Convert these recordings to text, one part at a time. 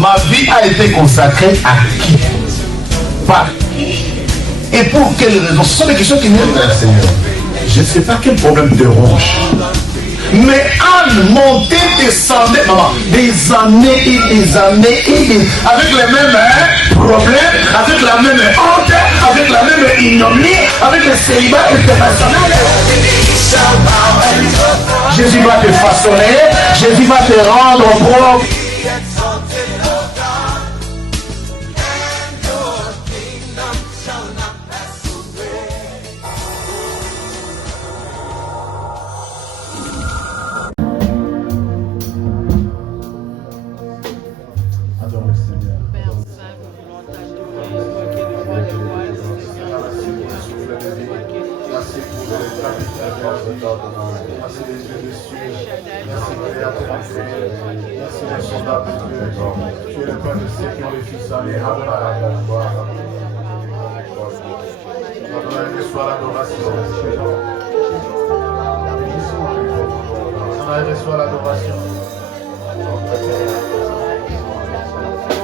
Ma vie a été consacrée à qui? Par qui? Et pour quelles raisons? Ce sont des questions qui viennent vers le Seigneur. Je ne sais pas quel problème te ronge. Mais Anne montait, descendait, maman, des années et des années et des... avec les mêmes problèmes, avec la même honte, avec la même ignominie, avec le célibat international. Jésus va te façonner, Jésus va te rendre propre. Merci les yeux dessus. Merci Maria, merci les soldats de Dieu. Tu es le Père de ceux qui ont les fils à Adonai, reçois l'adoration. Adonai, reçois l'adoration.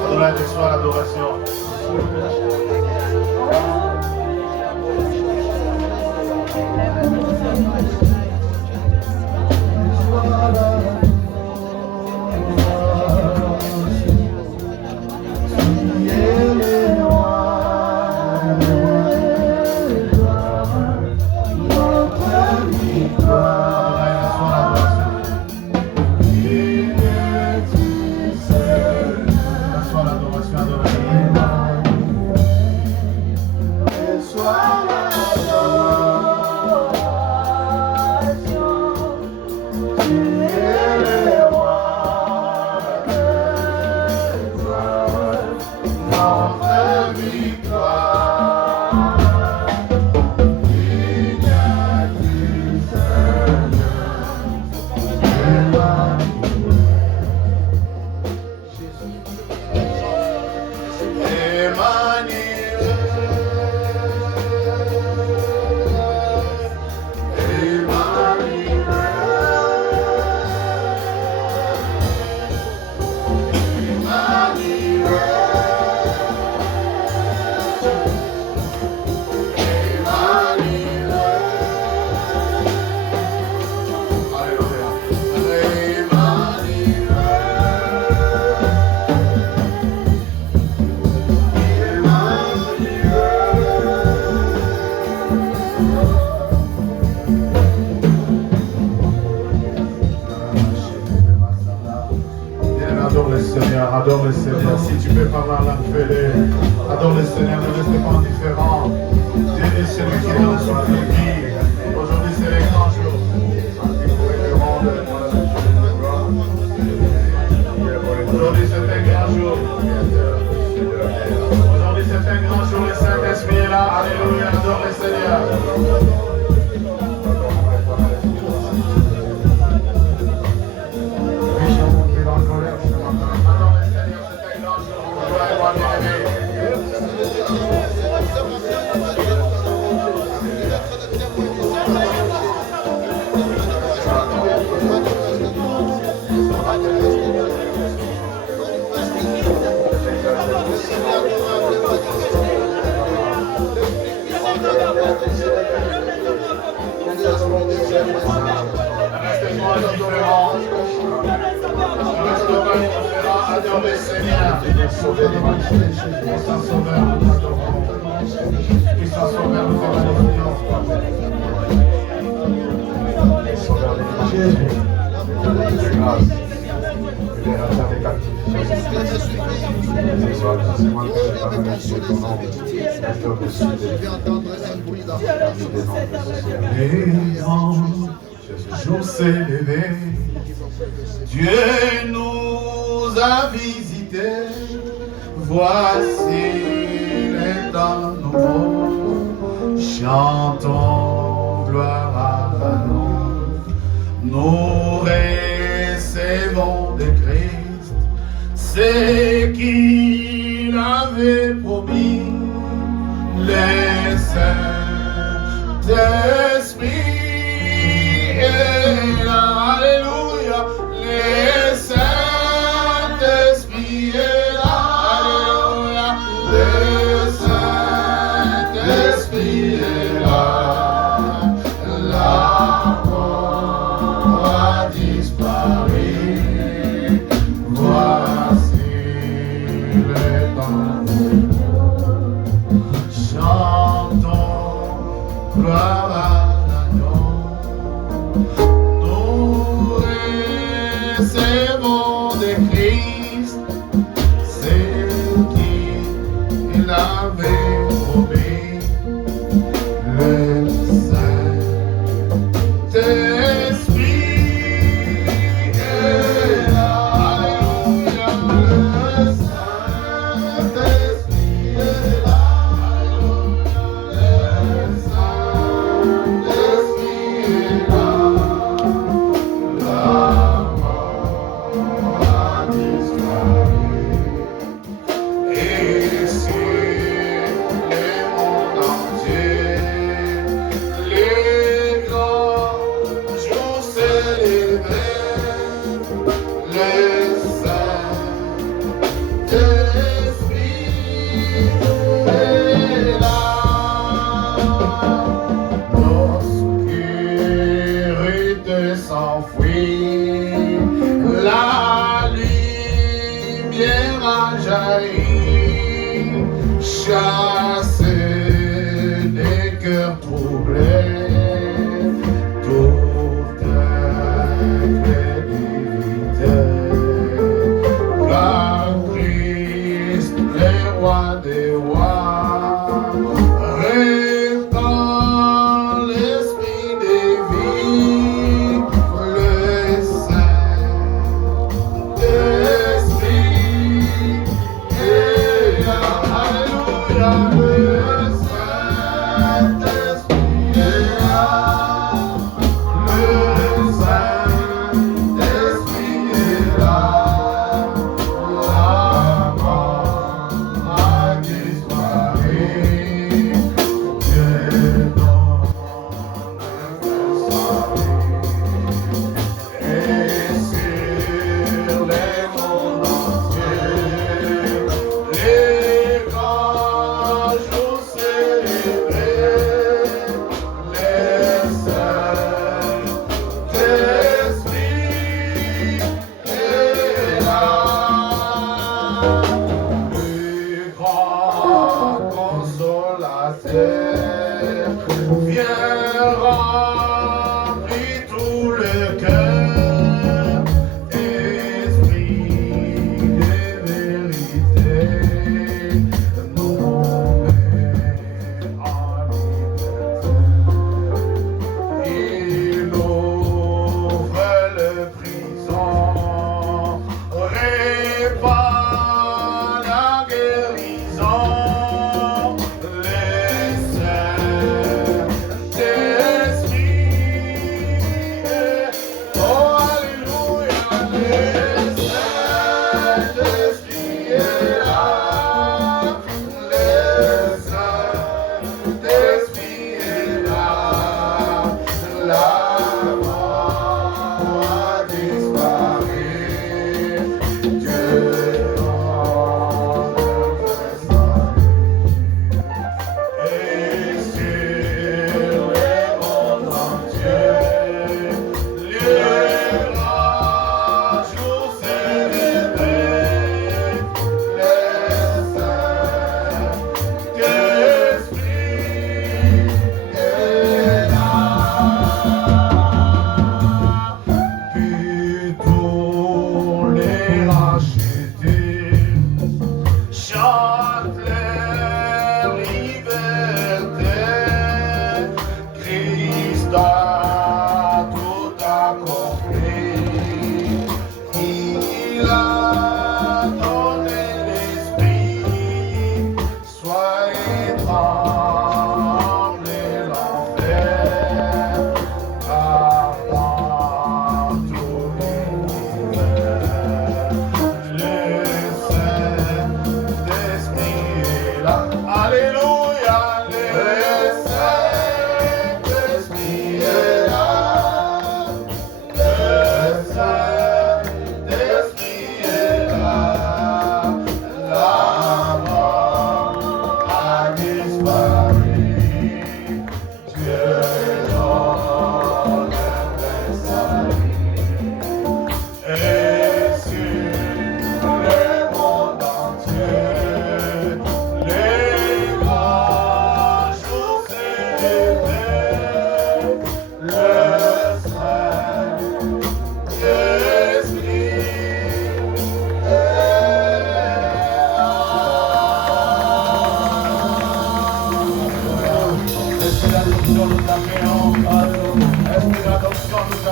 Adonai, reçois l'adoration. Adore le Seigneur. Si tu peux parler en langue fêlée, adore le Seigneur, ne reste pas indifférent. Dieu est celui qui donne son vie. Aujourd'hui, c'est les grands jours. Aujourd'hui, c'est un grand jour. Aujourd'hui, c'est un grand jour. Le Saint-Esprit est là. Alléluia. Adore le Seigneur. Adore le Seigneur. Puissant Sauveur, nous t'adorons. Puissant Sauveur, nous t'adorons. Jésus, de grâce, libérateur des captifs. Ce soir, c'est moi que je t'amène sur ton nom. Reste au-dessus des anges, ce jour s'est levé. Dieu nous a visités, voici les temps nouveaux, chantons gloire à nous, nous recevons de Christ ce qu'il avait promis, le Saint-Esprit est là, alléluia. Le Saint-Esprit est est temps. Chantons gloire à l'agneau. Nous recevons de Christ ce qu'il avait promis, le Saint-Esprit est là. Alléluia, le Saint-Esprit est là. Alléluia, le Saint-Esprit est là. La mort a disparu. Et sur le monde entier, les grands jours célébrés, le Saint-Esprit est là. L'obscurité s'enfuit, la lumière a jailli, chasser les cœurs troublés, toute incrédulité. Car Christ, le roi des rois, répand l'esprit des vies, le Saint-Esprit est là. Alléluia, le Saint-Esprit est là. Le Saint-Esprit est là. La mort a disparu.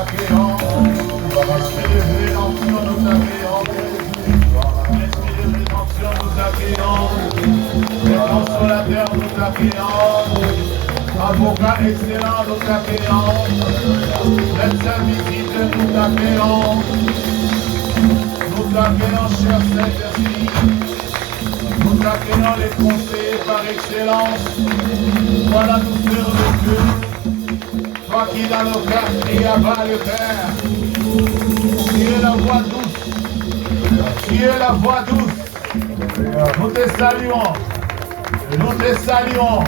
t'accueillons. Esprit de rédemption, nous t'accueillons. Esprit de rédemption, nous t'accueillons. Les consolateurs, nous t'accueillons. Avocat excellent, nous t'accueillons. Médecin visite, nous t'accueillons. Nous t'accueillons, cher Saint-Esprit. Nous t'accueillons les conseillers par excellence. Voilà nous sœurs de Dieu. Toi qui dans nos cœurs crie à bas le Père. Tu es la voix douce. Tu es la voix douce. Nous te saluons. Nous te saluons.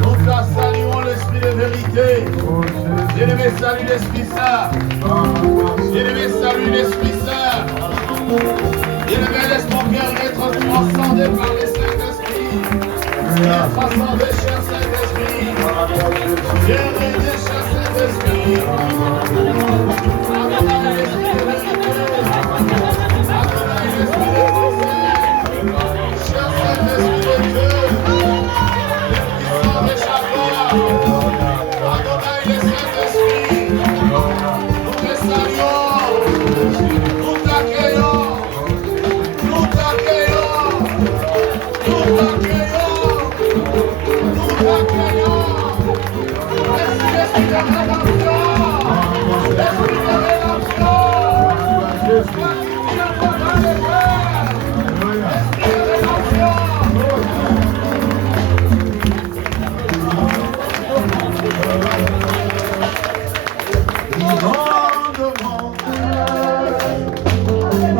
Nous te saluons l'Esprit de vérité. Bien-aimé, salue l'Esprit Saint. Bien-aimé, salue l'Esprit Saint. Bien-aimé, laisse mon cœur être transcendé par le Saint-Esprit. Viens transcender, cher Saint-Esprit. Viens régner, cher Saint-Esprit. Adonai, l'Esprit de vérité. Adonai, l'Esprit de vérité. Cher Saint-Esprit de Dieu. L'Esprit de Shabbat. Adonai, le Saint-Esprit. Nous te saluons. Nous t'accueillons. Nous t'accueillons. Nous t'accueillons. Nous t'accueillons. L'esprit de rédemption. L'esprit de rédemption. Toi qui viens dans le cœur. L'esprit de rédemption. Inonde mon cœur.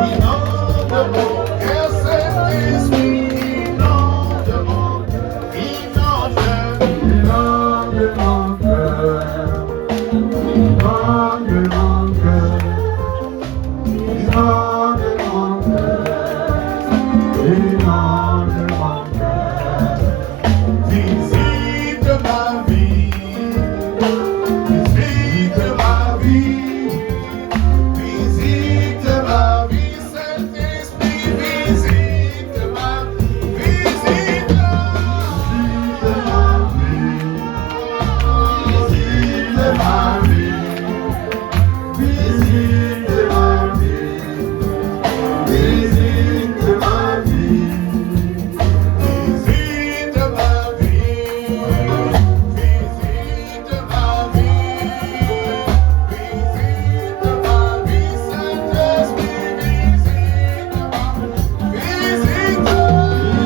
Inonde mon cœur, Saint-Esprit. Inonde mon cœur. Inonde mon cœur. Inonde mon cœur. Inonde mon cœur. Inonde mon cœur. Visite ma vie. Visite ma vie. Visite ma vie, Saint-Esprit. Visite ma vie. Visite ma vie. Visite ma vie. Visite ma vie. Visite ma vie. Visite ma vie. Visite ma vie. Visite ma vie, Saint-Esprit. Visite ma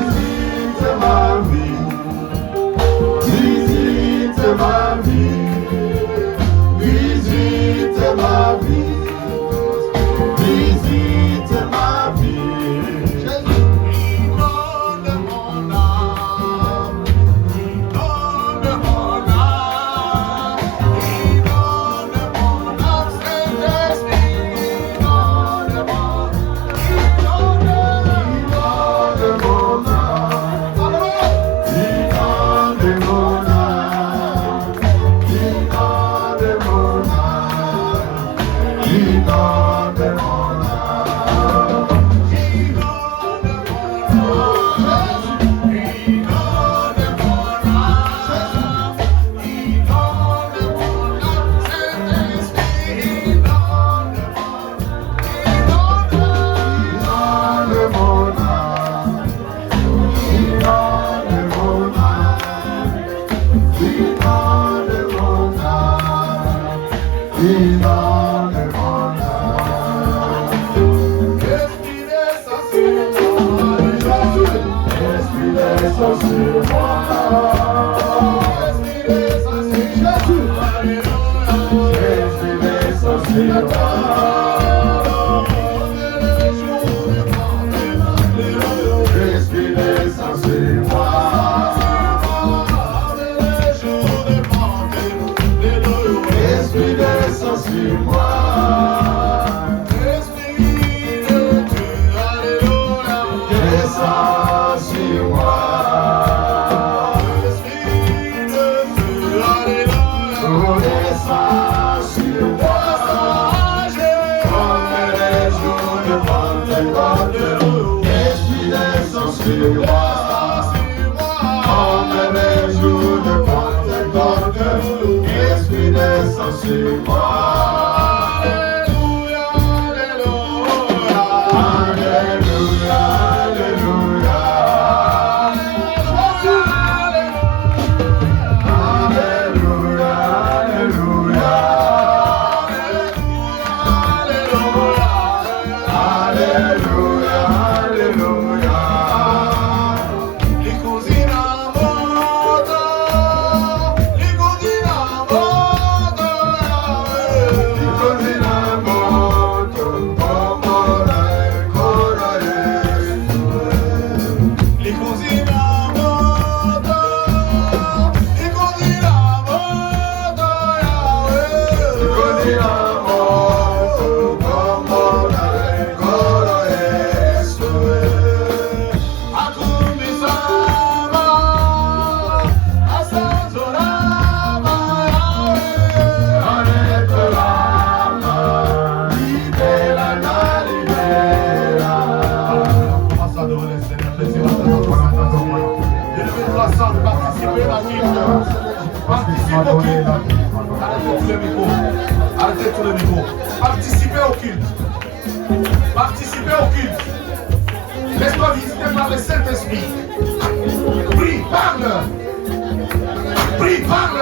visite ma vie. Visite ma vie. Visite ma vie. Visite ma vie. Jésus, inonde mon âme. Inonde mon âme. Inonde mon âme, Saint-Esprit. Inonde mon âme. Inonde mon âme. Inonde mon âme. Inonde mon âme. Inonde mon âme. Inonde mon âme. Inonde mon âme. Saint-Esprit, inonde mon âme. Inonde mon âme. Inonde mon âme. Inonde mon âme. Esprit descend sur moi. Esprit descend sur moi. Esprit descend sur Jésus. Esprit descend sur moi. Esprit descend sur moi. Esprit descend sur moi. Esprit de Dieu, alléluia. Descend sur moi. Esprit de Dieu, alléluia. Descend sur moi. Comme les jours de Pentecôte. Esprit descend sur moi. Comme les jours de Pentecôte. Esprit descend sur moi. croissante, participez à culte. Participez au culte. Arrêtez tous les micros. Arrêtez tous les micros. Participez au culte. Participez au culte. Laisse-toi visiter par le Saint-Esprit. Prie, parle. Prie, parle.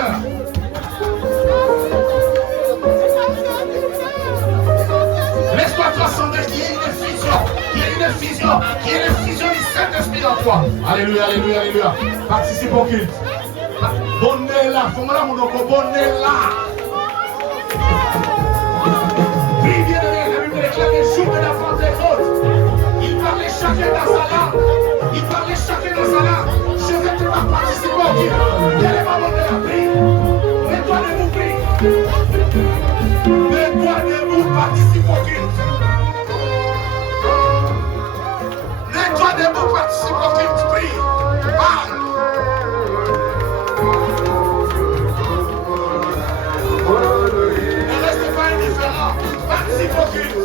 Laisse-toi transcender qu'il y ait une fusion. Qu'il y ait une fusion. Qu'il y ait une fusion du Saint-Esprit en toi. Alléluia, alléluia, alléluia. Participe au culte. Bonne-la. Fais-moi mon nom. Bonne-la. Prie, bien-aimé. La Bible déclare les jours de la Pentecôte. Il parlait chacun dans sa langue. Il parlait chacun dans sa langue. Je vais te faire participer au culte. Quel est ma bonne de la prie? Mets-toi debout, prie. Mets-toi debout, participe au culte. Mets-toi debout, participe au culte, prie. Parle. Ne reste pas indifférent. Participe au culte.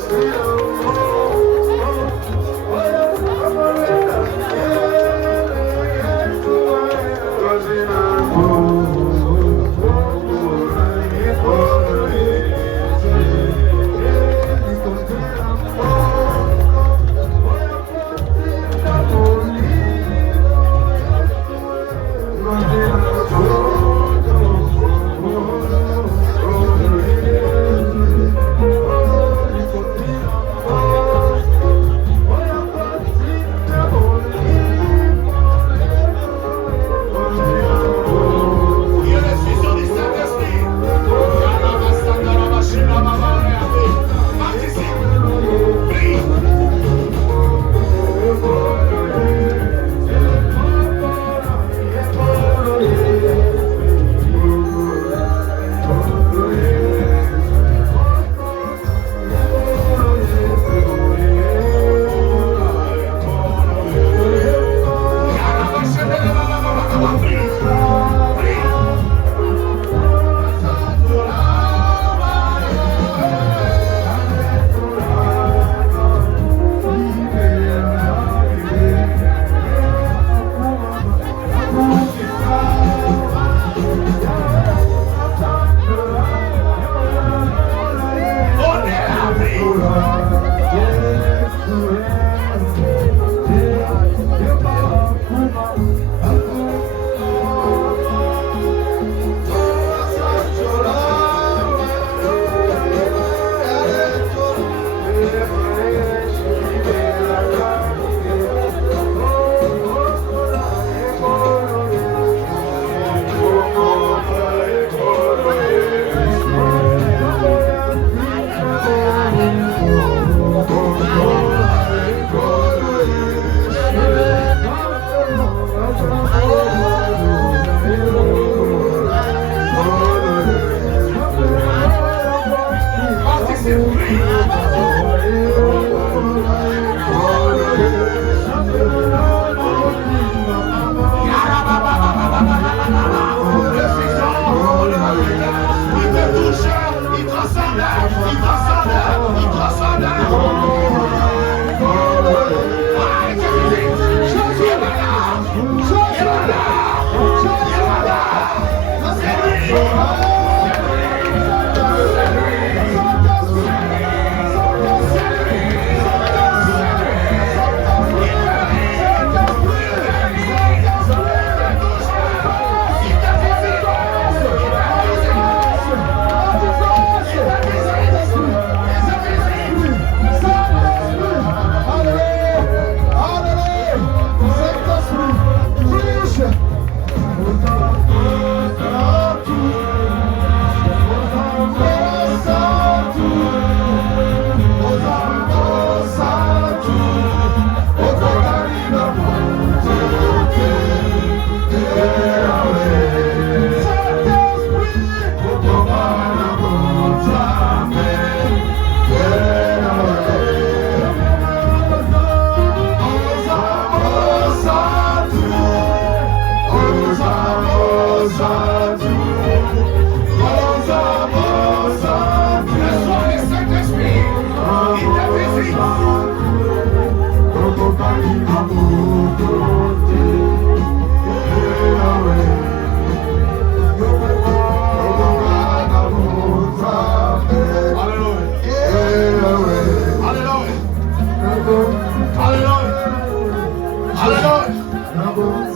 Alléluia.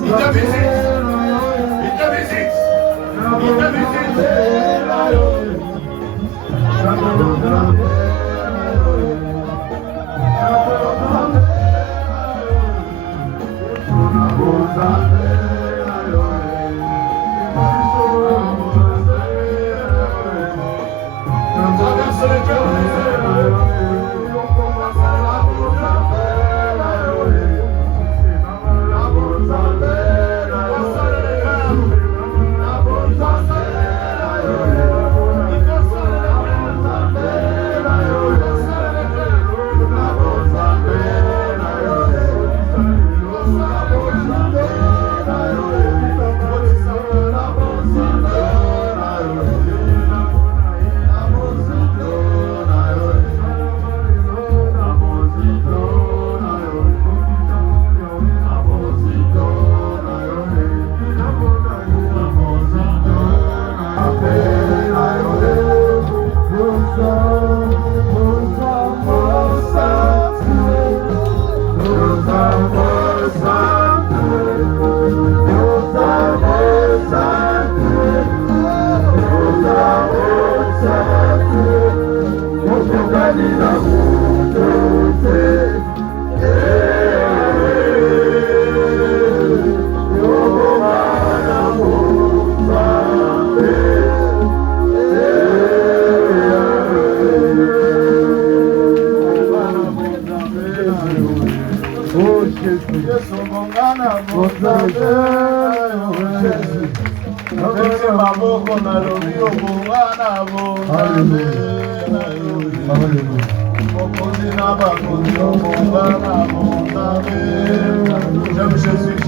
Il te visite. Il te visite. Il te visite.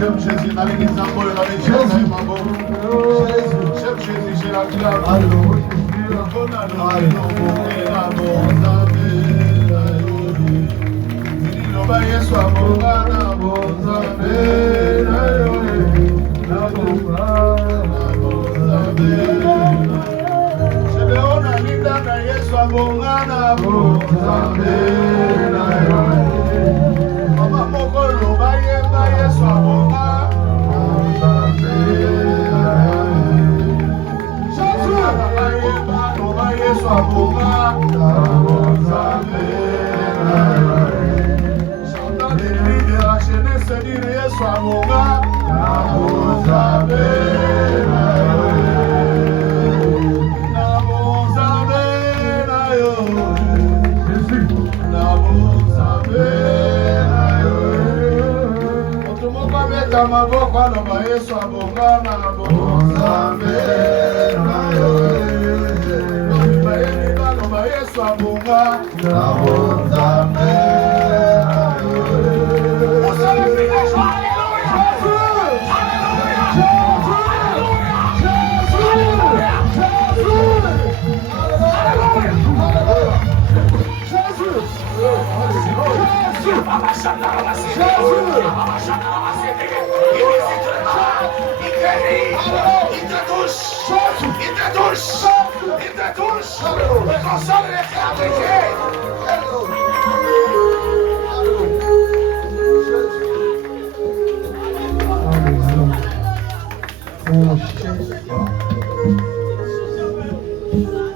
J'aime Jésus, dans l'église d'Ambo, dans les Jésus, Mambo. J'aime Jésus, j'ai la gloire. Chantant des cris de la jeunesse, dire soit mon gars.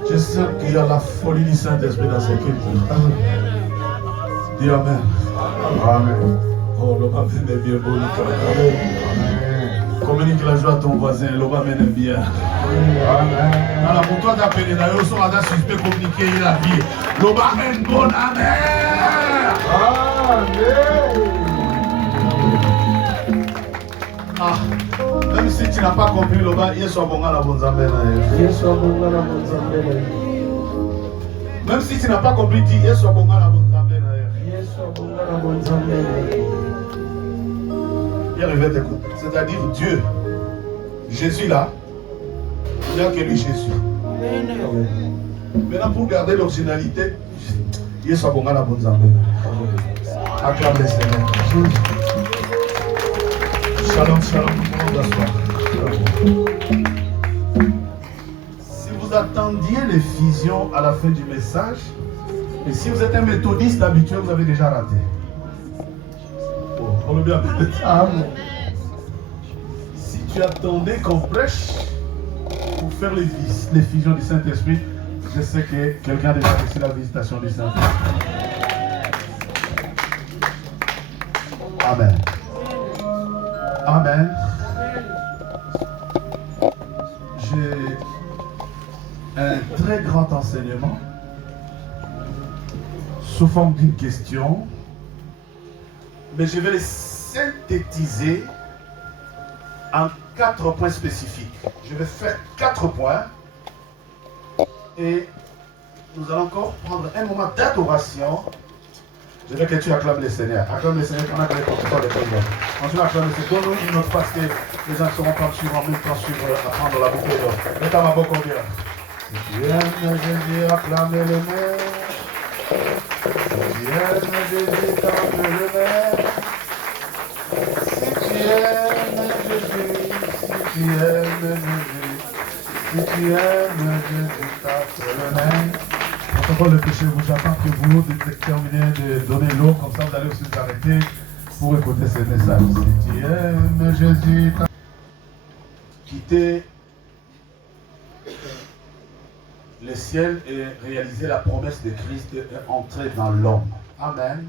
Je sais qu'il y a la folie du Saint-Esprit dans ces cultes. Dis Amen. Amen. Oh, l'homme est bien beau. Communique la joie à ton voisin, l'homme est bien. Amen. Alors, pour toi d'appeler, d'ailleurs, son radar suspect communiquer la vie. L'homme est bon. Amen. Ah, même si tu n'as pas compris l'homme, il soit bon à la bonne zambé. Même si tu n'as pas compris, dis il soit bon à la bonne zambé. Il arrive t'écouter. C'est-à-dire Dieu, Jésus là, il n'y a que lui Jésus. Maintenant pour garder l'originalité, il soit bon à la bonne zambé. Acclame les Seigneur. Shalom, shalom, tout le monde d'asseoir. Si vous attendiez les fusions à la fin du message, et si vous êtes un méthodiste habituel, vous avez déjà raté. Oh, bien. Amen. Si tu attendais qu'on prêche pour faire l'effusion du Saint-Esprit, je sais que quelqu'un a déjà reçu la visitation du Saint-Esprit. Amen. Amen. J'ai un très grand enseignement sous forme d'une question, mais je vais les synthétiser en 4 points spécifiques. Je vais faire 4 points et nous allons encore prendre un moment d'adoration. Je veux que tu acclames le Seigneur. Acclame le Seigneur qu'on a créé pour toi le Seigneur. Continue à acclamer le Seigneur. Donne-nous une note parce que les gens seront pas suivre en même temps à prendre la boucle d'or. Mets ta main beaucoup bien. Si tu aimes Jésus, acclame le Maire. Si tu aimes Jésus, acclame le Maire. Si tu aimes Jésus, si tu aimes Jésus, si tu aimes Jésus, acclame le Maire. Quand le péché vous attend que vous terminez de donner l'eau, comme ça vous allez aussi vous arrêter pour écouter ces messages. Si tu aimes Jésus, quitter le ciel et réaliser la promesse de Christ et entrer dans l'homme. Amen.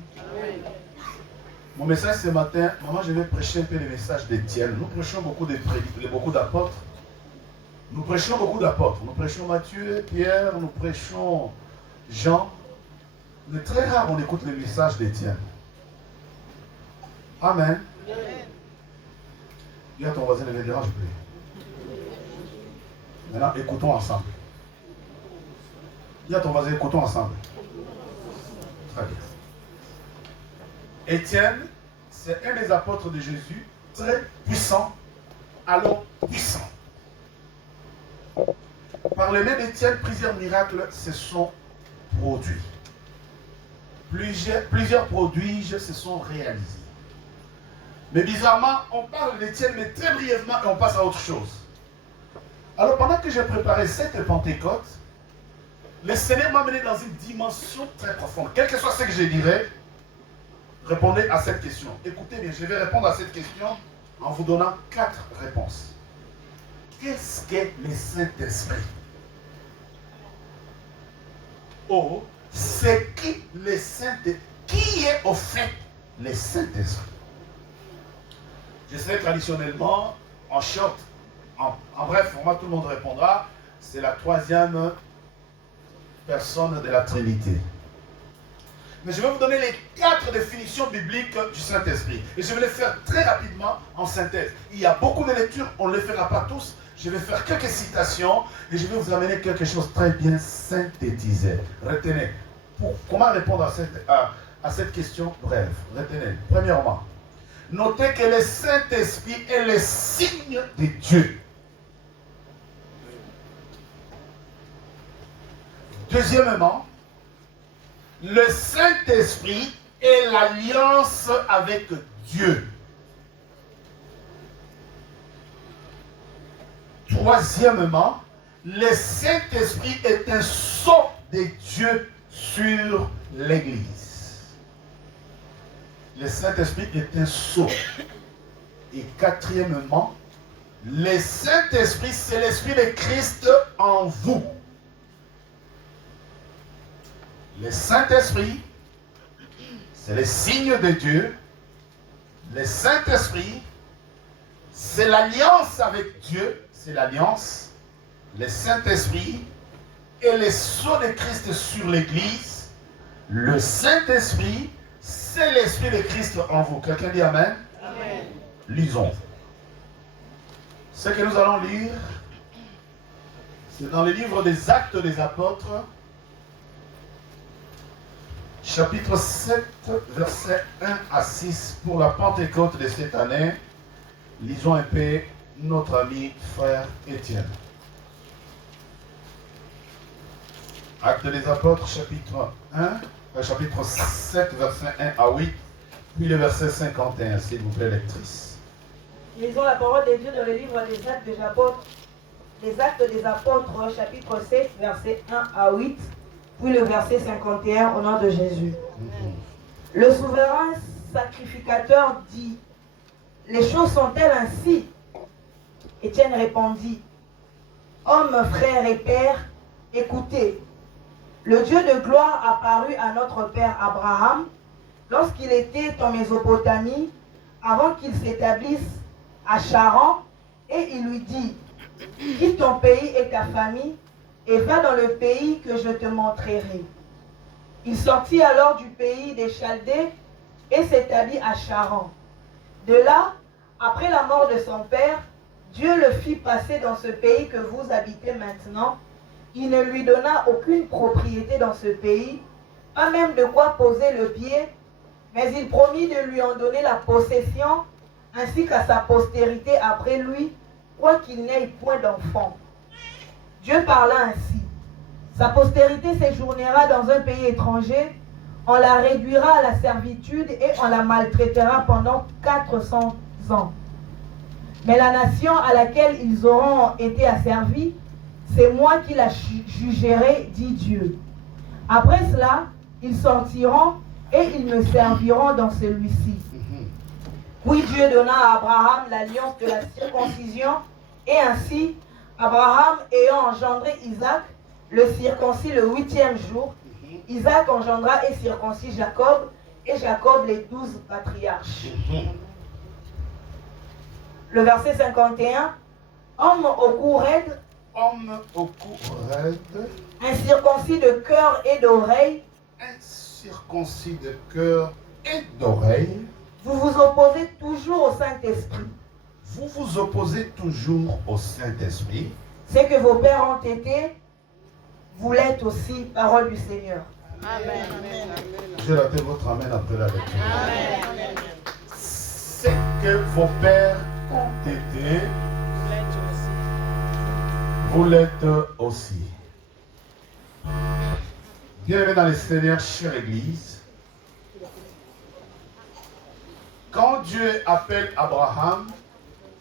Mon message ce matin, maman, je vais prêcher un peu le message d'Étienne. Nous prêchons beaucoup d'apôtres. Nous prêchons beaucoup d'apôtres. Nous prêchons Matthieu, Pierre, nous prêchons Jean, mais très rare on écoute le message d'Étienne. Amen. Dis à ton voisin, ne me dérange plus. Maintenant, écoutons ensemble. Dis à ton voisin, écoutons ensemble. Très bien. Étienne, c'est un des apôtres de Jésus, très puissant, alors puissant. Par les mains d'Étienne, plusieurs miracles se sont produits. Plusieurs prodiges se sont réalisés. Mais bizarrement, on parle d'Étienne, mais très brièvement, et on passe à autre chose. Alors, pendant que j'ai préparé cette Pentecôte, le Seigneur m'a mené dans une dimension très profonde. Quel que soit ce que je dirais, répondez à cette question. Écoutez bien, je vais répondre à cette question en vous donnant 4 réponses. Qu'est-ce qu'est le Saint-Esprit? Oh, c'est qui le Saint-Esprit? Qui est au fait le Saint-Esprit? Je serai traditionnellement en short, en bref format, tout le monde répondra. C'est la 3e personne de la Trinité. Mais je vais vous donner les 4 définitions bibliques du Saint-Esprit. Et je vais les faire très rapidement en synthèse. Il y a beaucoup de lectures, on ne les fera pas tous. Je vais faire quelques citations et je vais vous amener quelque chose de très bien synthétisé. Retenez. Comment répondre à cette question brève? Retenez. Premièrement, notez que le Saint-Esprit est le signe de Dieu. Deuxièmement, le Saint-Esprit est l'alliance avec Dieu. Troisièmement, le Saint-Esprit est un sceau de Dieu sur l'Église. Le Saint-Esprit est un sceau. Et quatrièmement, le Saint-Esprit, c'est l'Esprit de Christ en vous. Le Saint-Esprit, c'est le signe de Dieu. Le Saint-Esprit, c'est l'alliance avec Dieu. C'est l'alliance. Le Saint-Esprit est le sceau de Christ sur l'Église. Le Saint-Esprit, c'est l'Esprit de Christ en vous. Quelqu'un dit Amen? Amen. Lisons. Ce que nous allons lire, c'est dans le livre des Actes des Apôtres, chapitre 7, versets 1 à 6, pour la Pentecôte de cette année. Lisons un peu notre ami frère Étienne. Actes des Apôtres, chapitre 7, versets 1 à 8, puis le verset 51, s'il vous plaît, lectrice. Lisons la parole de Dieu dans le livre des Actes des Apôtres, chapitre 7, versets 1 à 8, puis le verset 51 au nom de Jésus. Le souverain sacrificateur dit les choses sont-elles ainsi? Étienne répondit, hommes, frères et pères, écoutez, le Dieu de gloire apparut à notre père Abraham lorsqu'il était en Mésopotamie, avant qu'il s'établisse à Charan, et il lui dit, quitte ton pays et ta famille, et va dans le pays que je te montrerai. Il sortit alors du pays des Chaldées et s'établit à Charan. De là, après la mort de son père, Dieu le fit passer dans ce pays que vous habitez maintenant. Il ne lui donna aucune propriété dans ce pays, pas même de quoi poser le pied, mais il promit de lui en donner la possession, ainsi qu'à sa postérité après lui, quoiqu'il n'ait point d'enfant. Dieu parla ainsi. Sa postérité séjournera dans un pays étranger, on la réduira à la servitude et on la maltraitera pendant 400 ans. Mais la nation à laquelle ils auront été asservis, c'est moi qui la jugerai, dit Dieu. Après cela, ils sortiront et ils me serviront dans celui-ci. Puis Dieu donna à Abraham l'alliance de la circoncision, et ainsi, Abraham ayant engendré Isaac, le circoncis le 8e jour, Isaac engendra et circoncis Jacob, et Jacob les 12 patriarches. Le verset 51, homme au cou raide, incirconcis de cœur et d'oreille, incirconcis de cœur et d'oreille, vous vous opposez toujours au Saint-Esprit. Vous vous opposez toujours au Saint-Esprit. C'est que vos pères ont été, vous l'êtes aussi, parole du Seigneur. Amen. Je raté votre amen après la lecture. Amen. C'est que vos pères ont été, vous l'êtes aussi. Bien-aimés dans les Seigneurs, chère Église, quand Dieu appelle Abraham,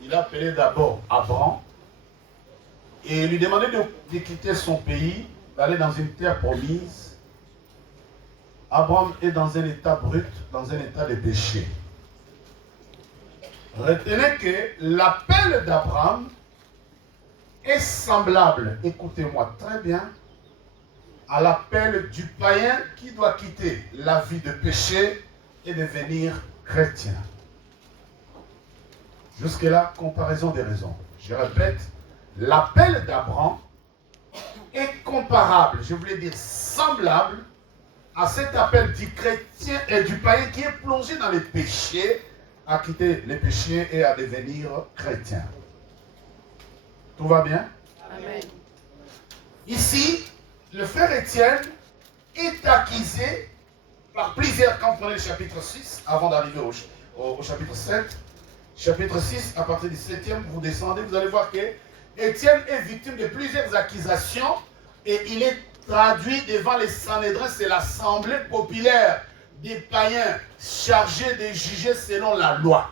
il appelait d'abord Abram et lui demandait de quitter son pays, d'aller dans une terre promise. Abraham est dans un état brut, dans un état de péché. Retenez que l'appel d'Abraham est semblable, écoutez-moi très bien, à l'appel du païen qui doit quitter la vie de péché et devenir chrétien. Jusque-là, comparaison des raisons. Je répète, l'appel d'Abraham est comparable, je voulais dire semblable, à cet appel du chrétien et du païen qui est plongé dans les péchés, à quitter les péchés et à devenir chrétien. Tout va bien? Amen. Ici, le frère Étienne est accusé par plusieurs, quand vous prenez le chapitre 6, avant d'arriver au chapitre 7, chapitre 6, à partir du 7e, vous descendez, vous allez voir que Étienne est victime de plusieurs accusations et il est traduit devant les Sanhédrins, c'est l'assemblée populaire des païens chargés de juger selon la loi.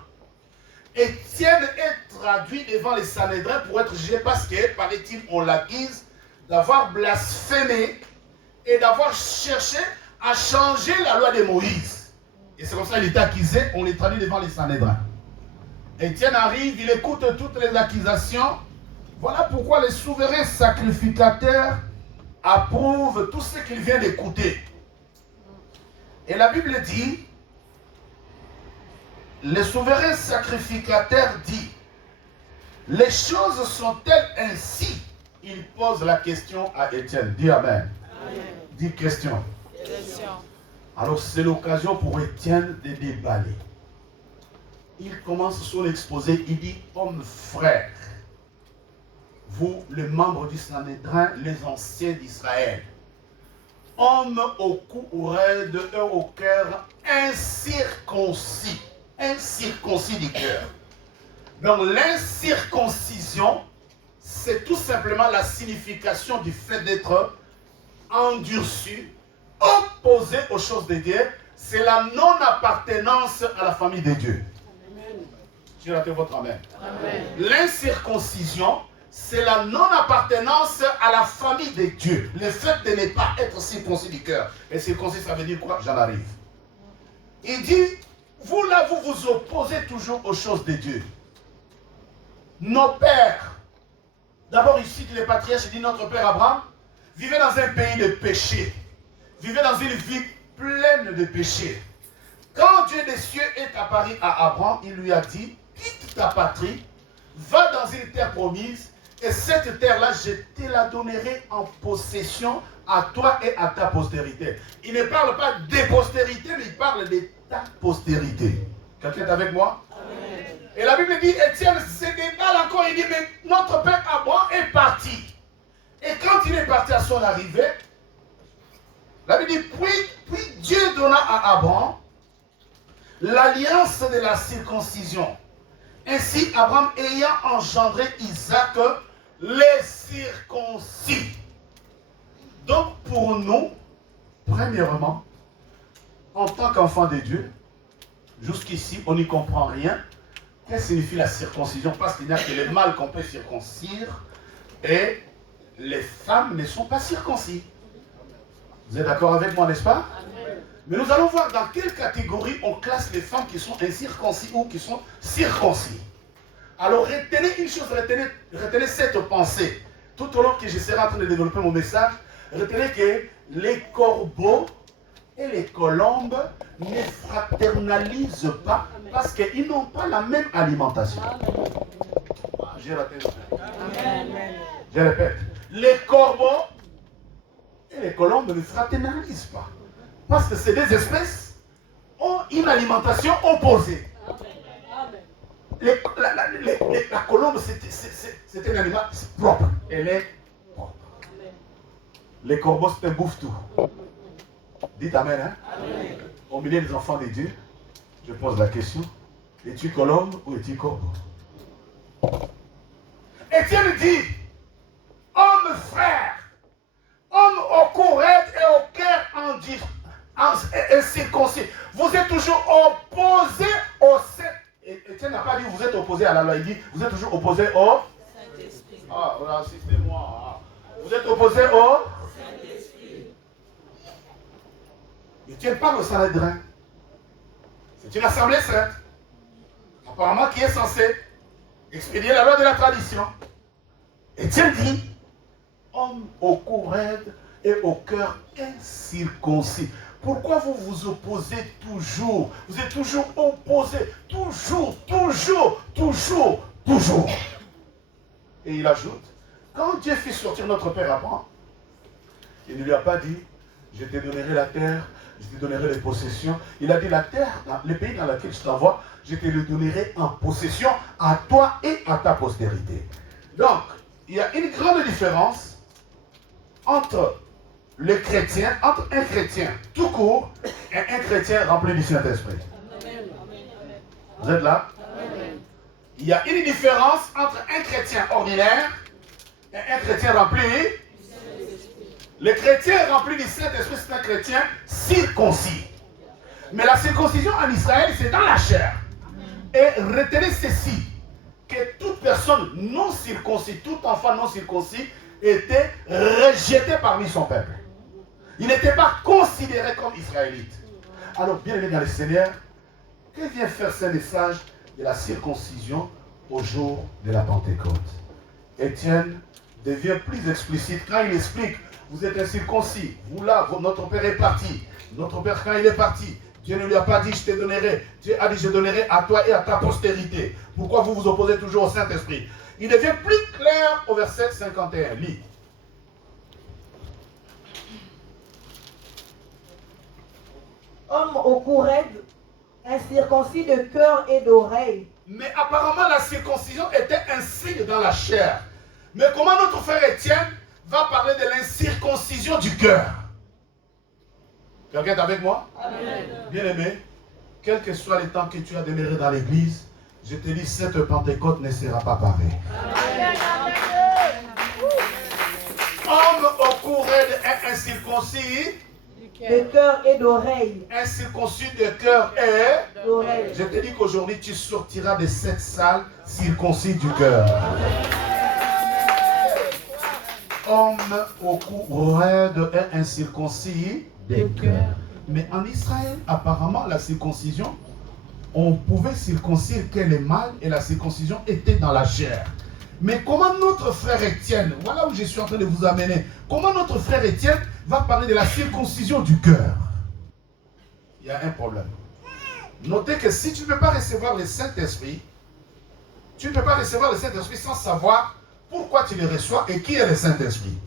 Étienne est traduit devant les Sanhédrins pour être jugé parce que, paraît-il, on l'accuse d'avoir blasphémé et d'avoir cherché à changer la loi de Moïse. Et c'est comme ça qu'il est accusé, on les traduit devant les Sanhédrins. Étienne arrive, il écoute toutes les accusations. Voilà pourquoi les souverains sacrificateurs approuvent tout ce qu'il vient d'écouter. Et la Bible dit, le souverain sacrificateur dit, les choses sont-elles ainsi? Il pose la question à Étienne. Dis Amen. Amen. Dis question. Question. Alors c'est l'occasion pour Étienne de déballer. Il commence son exposé, il dit, hommes frères, vous les membres du Sanhédrin, les anciens d'Israël, hommes au cou raide et au cœur incirconcis du cœur. Donc l'incirconcision, c'est tout simplement la signification du fait d'être endurci, opposé aux choses de Dieu. C'est la non-appartenance à la famille de Dieu. J'ai raté votre amen. L'incirconcision, c'est la non-appartenance à la famille de Dieu. Le fait de ne pas être circoncis du cœur. Et circoncis, ça veut dire quoi? J'en arrive. Il dit, Vous là, vous vous opposez toujours aux choses de Dieu. Nos pères, d'abord ici, les patriarches, dit notre père Abraham, vivait dans un pays de péché. Vivait dans une vie pleine de péché. Quand Dieu des cieux est apparu à Abraham, il lui a dit, quitte ta patrie, va dans une terre promise, et cette terre-là, je te la donnerai en possession à toi et à ta postérité. Il ne parle pas des postérités, mais il parle de ta postérité. Quelqu'un est avec moi? Amen. Et la Bible dit, Étienne se déballe encore, il dit, mais notre père Abraham est parti. Et quand il est parti à son arrivée, la Bible dit, puis Dieu donna à Abraham l'alliance de la circoncision. Ainsi, Abraham ayant engendré Isaac, les circoncis. Donc, pour nous, premièrement, en tant qu'enfants de Dieu, jusqu'ici, on n'y comprend rien. Qu'est-ce que signifie la circoncision? Parce qu'il n'y a que les mâles qu'on peut circoncire et les femmes ne sont pas circoncis. Vous êtes d'accord avec moi, n'est-ce pas? Mais nous allons voir dans quelle catégorie on classe les femmes qui sont incirconcis ou qui sont circoncis. Alors retenez une chose, retenez cette pensée. Tout au long que je serai en train de développer mon message, retenez que les corbeaux et les colombes ne fraternalisent pas parce qu'ils n'ont pas la même alimentation. Je répète, les corbeaux et les colombes ne fraternalisent pas. Parce que ces deux espèces ont une alimentation opposée. La colombe, c'est un animal propre. Elle est propre. Les corbeaux, c'est un bouffe-tout. Dites amen, hein? Amen. Au milieu des enfants de Dieu, je pose la question, es-tu colombe ou es-tu corbeau? Étienne dit, homme frère, homme au courage et au cœur incirconcis. Vous êtes toujours opposé au Saint-Esprit. Étienne n'a pas dit vous êtes opposé à la loi, il dit vous êtes toujours opposé au Saint-Esprit. Ah, voilà, assistez-moi. Vous êtes opposé au Saint-Esprit. Étienne parle au Sanhédrin. C'est une assemblée sainte. Apparemment qui est censée expédier la loi de la tradition. Étienne dit homme au cou raide et au cœur incirconcis. Pourquoi vous vous opposez toujours? Vous êtes toujours opposés. Toujours. Et il ajoute, quand Dieu fit sortir notre père Abraham, il ne lui a pas dit, je te donnerai la terre, je te donnerai les possessions. Il a dit, la terre, le pays dans lequel je t'envoie, je te le donnerai en possession à toi et à ta postérité. Donc, il y a une grande différence entre le chrétien, entre un chrétien tout court et un chrétien rempli du Saint-Esprit. Vous êtes là? Il y a une différence entre un chrétien ordinaire et un chrétien rempli. Le chrétien rempli du Saint-Esprit, c'est un chrétien circoncis. Mais la circoncision en Israël, c'est dans la chair. Et retenez ceci, que toute personne non circoncis, tout enfant non circoncis, était rejeté parmi son peuple. Il n'était pas considéré comme israélite. Alors, bien aimé dans le Seigneur, que vient faire ce message de la circoncision au jour de la Pentecôte? Étienne devient plus explicite quand il explique, vous êtes incirconcis, vous là, notre père est parti. Notre père, quand il est parti, Dieu ne lui a pas dit, je te donnerai. Dieu a dit, je donnerai à toi et à ta postérité. Pourquoi vous vous opposez toujours au Saint-Esprit? Il devient plus clair au verset 51. Lis. Homme au cou raide, incirconcis de cœur et d'oreille. Mais apparemment, la circoncision était un signe dans la chair. Mais comment notre frère Étienne va parler de l'incirconcision du cœur? Quelqu'un est avec moi? Amen. Bien aimé, quel que soit le temps que tu as demeuré dans l'église, je te dis, cette Pentecôte ne sera pas pareille. Homme au cou raide et incirconcis de cœur et d'oreille. Incirconcis de cœur et d'oreille. Je te dis qu'aujourd'hui tu sortiras de cette salle circoncis du cœur. Homme au cou raide et incirconcis de cœur. Mais en Israël, apparemment, la circoncision on pouvait circoncire que les mâles et la circoncision était dans la chair. Mais comment notre frère Étienne, voilà où je suis en train de vous amener, comment notre frère Étienne va parler de la circoncision du cœur? Il y a un problème. Notez que si tu ne peux pas recevoir le Saint-Esprit, tu ne peux pas recevoir le Saint-Esprit sans savoir pourquoi tu le reçois et qui est le Saint-Esprit.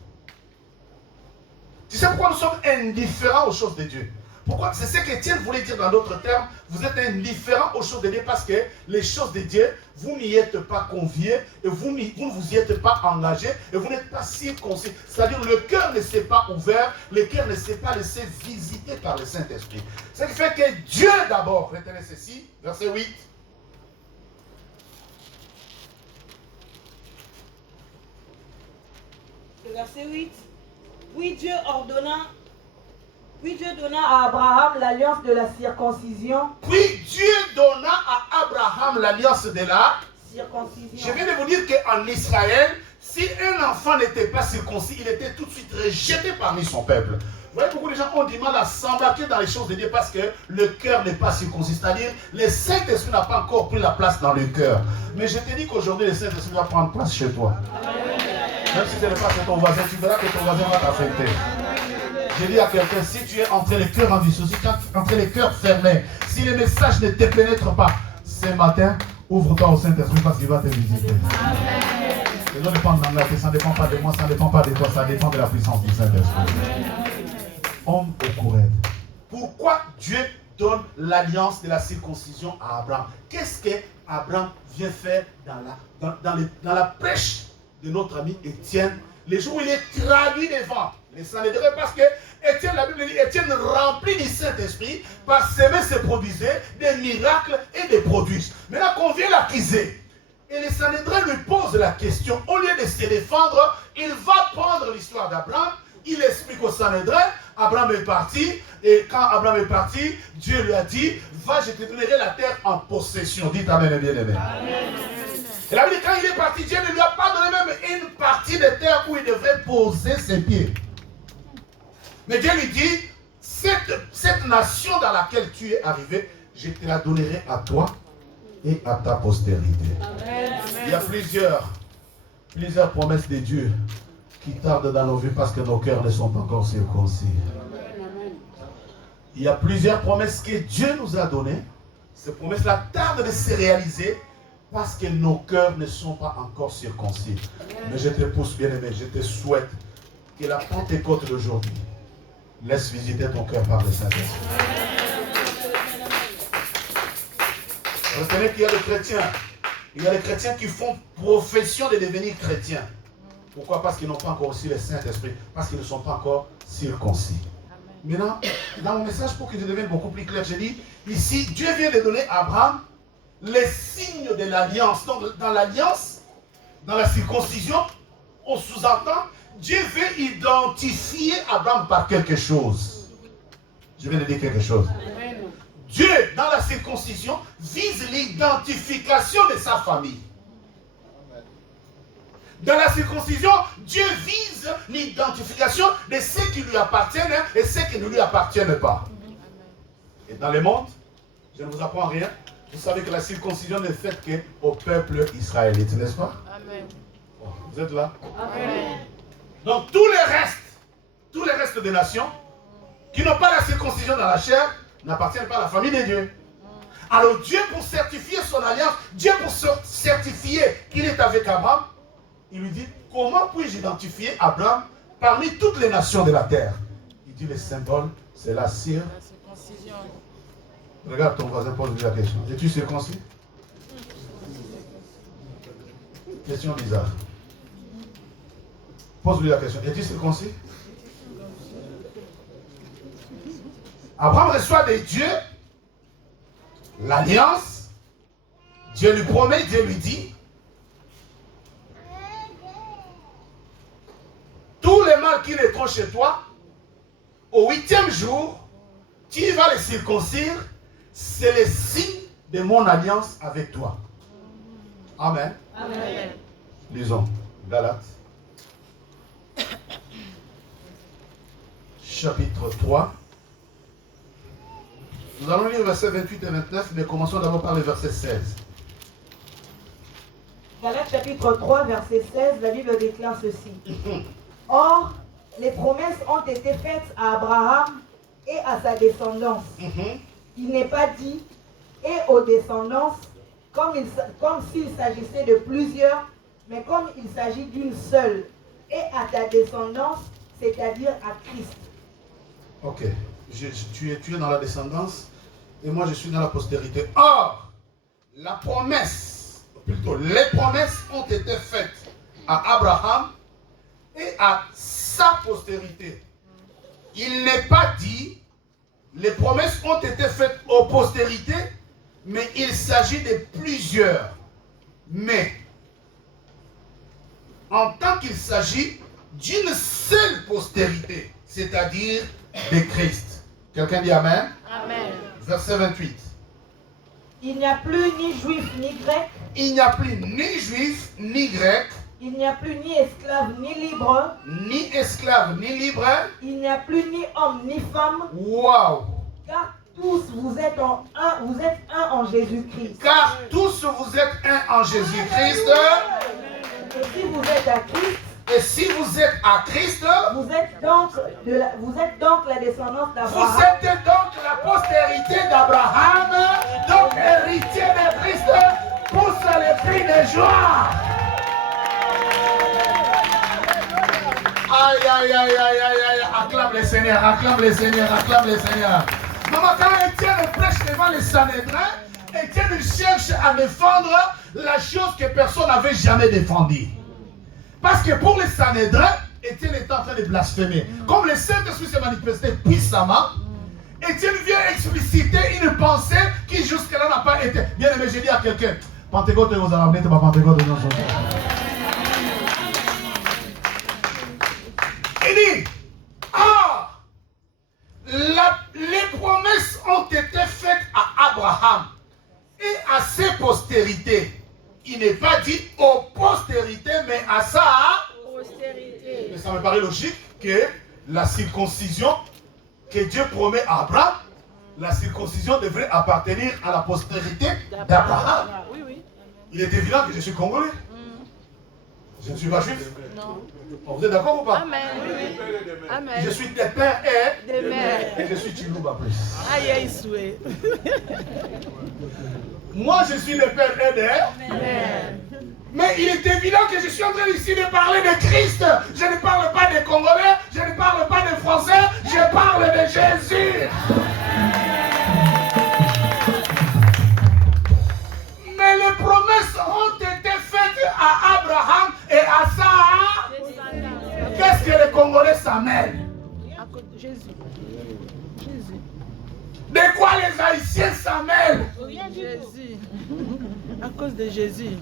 Tu sais pourquoi nous sommes indifférents aux choses de Dieu? Pourquoi? C'est ce qu'Étienne voulait dire dans d'autres termes. Vous êtes indifférents aux choses de Dieu parce que les choses de Dieu, vous n'y êtes pas conviés et vous ne vous y êtes pas engagés et vous n'êtes pas circoncis. C'est-à-dire le cœur ne s'est pas ouvert, le cœur ne s'est pas laissé visiter par le Saint-Esprit. Ce qui fait que Dieu d'abord, retenez ceci, verset 8. Verset 8. Puis Dieu donna à Abraham l'alliance de la circoncision. Puis Dieu donna à Abraham l'alliance de la circoncision. Je viens de vous dire qu'en Israël, si un enfant n'était pas circoncis, il était tout de suite rejeté parmi son peuple. Vous voyez, beaucoup de gens ont du mal à s'embarquer dans les choses de Dieu parce que le cœur n'est pas circoncis. C'est-à-dire, le Saint-Esprit n'a pas encore pris la place dans le cœur. Mais je te dis qu'aujourd'hui, le Saint-Esprit va prendre place chez toi. Même si ce n'est pas chez ton voisin, tu verras que ton voisin va t'affecter. Je dis à quelqu'un, si tu es entre les cœurs en dissous, si tu es entre les cœurs fermés, si les messages ne te pénètrent pas, ce matin, ouvre-toi au Saint-Esprit parce qu'il va te visiter. Les autres dépendent d'anglais, ça ne dépend pas de moi, ça ne dépend pas de toi, ça dépend de la puissance du Saint-Esprit. Homme au courage. Pourquoi Dieu donne l'alliance de la circoncision à Abraham? Qu'est-ce qu'Abraham vient faire dans la prêche de notre ami Étienne, les jours où il est traduit devant les Sanhédrins, parce que Étienne, la Bible dit, Étienne rempli du Saint-Esprit, par semer se produisait des miracles et des prodiges. Maintenant qu'on vient l'accuser, et les Sanhédrins lui posent la question, au lieu de se défendre, il va prendre l'histoire d'Abraham, il explique aux Sanhédrins, Abraham est parti, et quand Abraham est parti, Dieu lui a dit, va, je te donnerai la terre en possession. Dites Amen et bien-aimé. Et la Bible dit, quand il est parti, Dieu ne lui a pas donné même une partie de terre où il devrait poser ses pieds. Mais Dieu lui dit, cette nation dans laquelle tu es arrivé, je te la donnerai à toi et à ta postérité. Amen. Il y a plusieurs promesses de Dieu qui tardent dans nos vies parce que nos cœurs ne sont pas encore circoncis. Il y a plusieurs promesses que Dieu nous a données. Ces promesses-là tardent de se réaliser parce que nos cœurs ne sont pas encore circoncis. Mais je te pousse, bien-aimé, je te souhaite que la Pentecôte d'aujourd'hui laisse visiter ton cœur par le Saint-Esprit. Retenez qu'il y a des chrétiens. Il y a des chrétiens qui font profession de devenir chrétiens. Pourquoi? Parce qu'ils n'ont pas encore aussi le Saint-Esprit. Parce qu'ils ne sont pas encore circoncis. Maintenant, dans mon message, pour que je devienne beaucoup plus clair, je dis, ici, Dieu vient de donner à Abraham les signes de l'alliance. Donc, dans l'alliance, dans la circoncision, on sous-entend, Dieu veut identifier Abraham par quelque chose. Je viens de dire quelque chose. Dieu, dans la circoncision, vise l'identification de sa famille. Dans la circoncision, Dieu vise l'identification de ceux qui lui appartiennent et ceux qui ne lui appartiennent pas. Et dans le monde, je ne vous apprends rien, vous savez que la circoncision n'est faite qu'au peuple israélite, n'est-ce pas? Amen. Bon, vous êtes là? Amen. Donc tous les restes des nations qui n'ont pas la circoncision dans la chair n'appartiennent pas à la famille de Dieu. Alors Dieu, pour certifier son alliance, Dieu pour certifier qu'il est avec Abraham, il lui dit, comment puis-je identifier Abraham parmi toutes les nations de la terre? Il dit, le symbole, c'est la circoncision. Regarde ton voisin, pose-lui la question. Es-tu circoncis? Question bizarre. Pose-lui la question. Es-tu circoncis? Abraham reçoit de Dieu l'alliance. Dieu lui promet, Dieu lui dit, tous les mâles qui naîtront chez toi, au 8e jour, tu vas les circoncire. C'est le signe de mon alliance avec toi. Amen. Amen. Lisons. Galates. Chapitre 3. Nous allons lire versets 28 et 29, mais commençons d'abord par le verset 16. Galates chapitre 3, verset 16, la Bible déclare ceci. Or, les promesses ont été faites à Abraham et à sa descendance. Il n'est pas dit et aux descendances comme s'il s'agissait de plusieurs, mais comme il s'agit d'une seule, et à ta descendance, c'est-à-dire à Christ. Ok, tu es dans la descendance et moi je suis dans la postérité. Or, la promesse, plutôt les promesses ont été faites à Abraham et à sa postérité. Il n'est pas dit, les promesses ont été faites aux postérités, mais il s'agit de plusieurs. Mais, en tant qu'il s'agit d'une seule postérité, c'est-à-dire de Christ. Quelqu'un dit Amen? Amen. Verset 28. Il n'y a plus ni juif ni grec. Il n'y a plus ni juif ni grec. Il n'y a plus ni esclave ni libre. Ni esclave ni libre. Il n'y a plus ni homme ni femme. Waouh! Car tous vous êtes un en Jésus-Christ. Car tous vous êtes un en Jésus-Christ. Et si vous êtes à Christ, Et si vous êtes à Christ, vous êtes donc la descendance vous d'Abraham. êtes donc la postérité d'Abraham, donc héritier de Christ. Pousse les cris de joie. Aïe, aïe, aïe, aïe, aïe, aïe. Acclame le Seigneur, acclame le Seigneur, acclame le Seigneur. Maman, quand Étienne prêche devant les Sanhédrins, Étienne cherche à défendre la chose que personne n'avait jamais défendue. Parce que pour les Sanhédrins, Étienne est en train de blasphémer. Comme le Saint-Esprit s'est manifesté puissamment, Étienne vient expliciter une pensée qui jusque-là n'a pas été. Bien aimé, j'ai dit à quelqu'un, Pentecôte vous a ramené, pas Pentecôte vous a. Il dit, les promesses ont été faites à Abraham et à ses postérités. Il n'est pas dit aux postérités, mais à sa postérité. Mais ça me paraît logique que la circoncision que Dieu promet à Abraham, la circoncision devrait appartenir à la postérité d'Abraham. Oui, oui. Il est évident que je suis congolais. Je ne suis pas juif. Non. Vous êtes d'accord ou pas? Amen. Oui. Amen. Je suis des pères et Des mères. et je suis Chilouba plus. Aïe, aïe, souhait. Moi, je suis le père et des. Amen. Mais il est évident que je suis en train ici de parler de Christ. Je ne parle pas des Congolais, je ne parle pas des Français, je parle de Jésus. Mais les promesses ont été faites à Abraham et à Sarah. Qu'est-ce que les Congolais s'amènent? À cause de Jésus. Jésus. De quoi les Haïtiens s'amènent? Jésus. À cause de Jésus.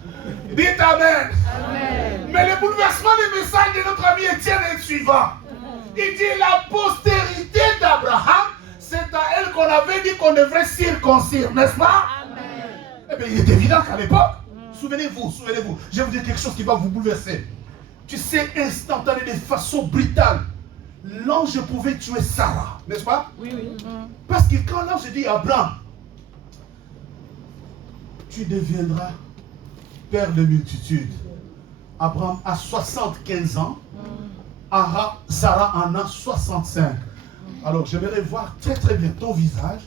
Dites Amen. Amen. Mais le bouleversement des messages de notre ami Étienne est le suivant. Il dit la postérité d'Abraham, c'est à elle qu'on avait dit qu'on devrait circoncire, n'est-ce pas? Amen. Eh bien, il est évident qu'à l'époque, souvenez-vous, je vais vous dire quelque chose qui va vous bouleverser. Tu sais, instantané, de façon brutale, l'ange pouvait tuer Sarah, n'est-ce pas? Oui, oui. Parce que quand l'ange dit à Abraham, tu deviendras père de multitudes. Abraham a 75 ans, Sarah en a 65. Alors j'aimerais voir très très bien ton visage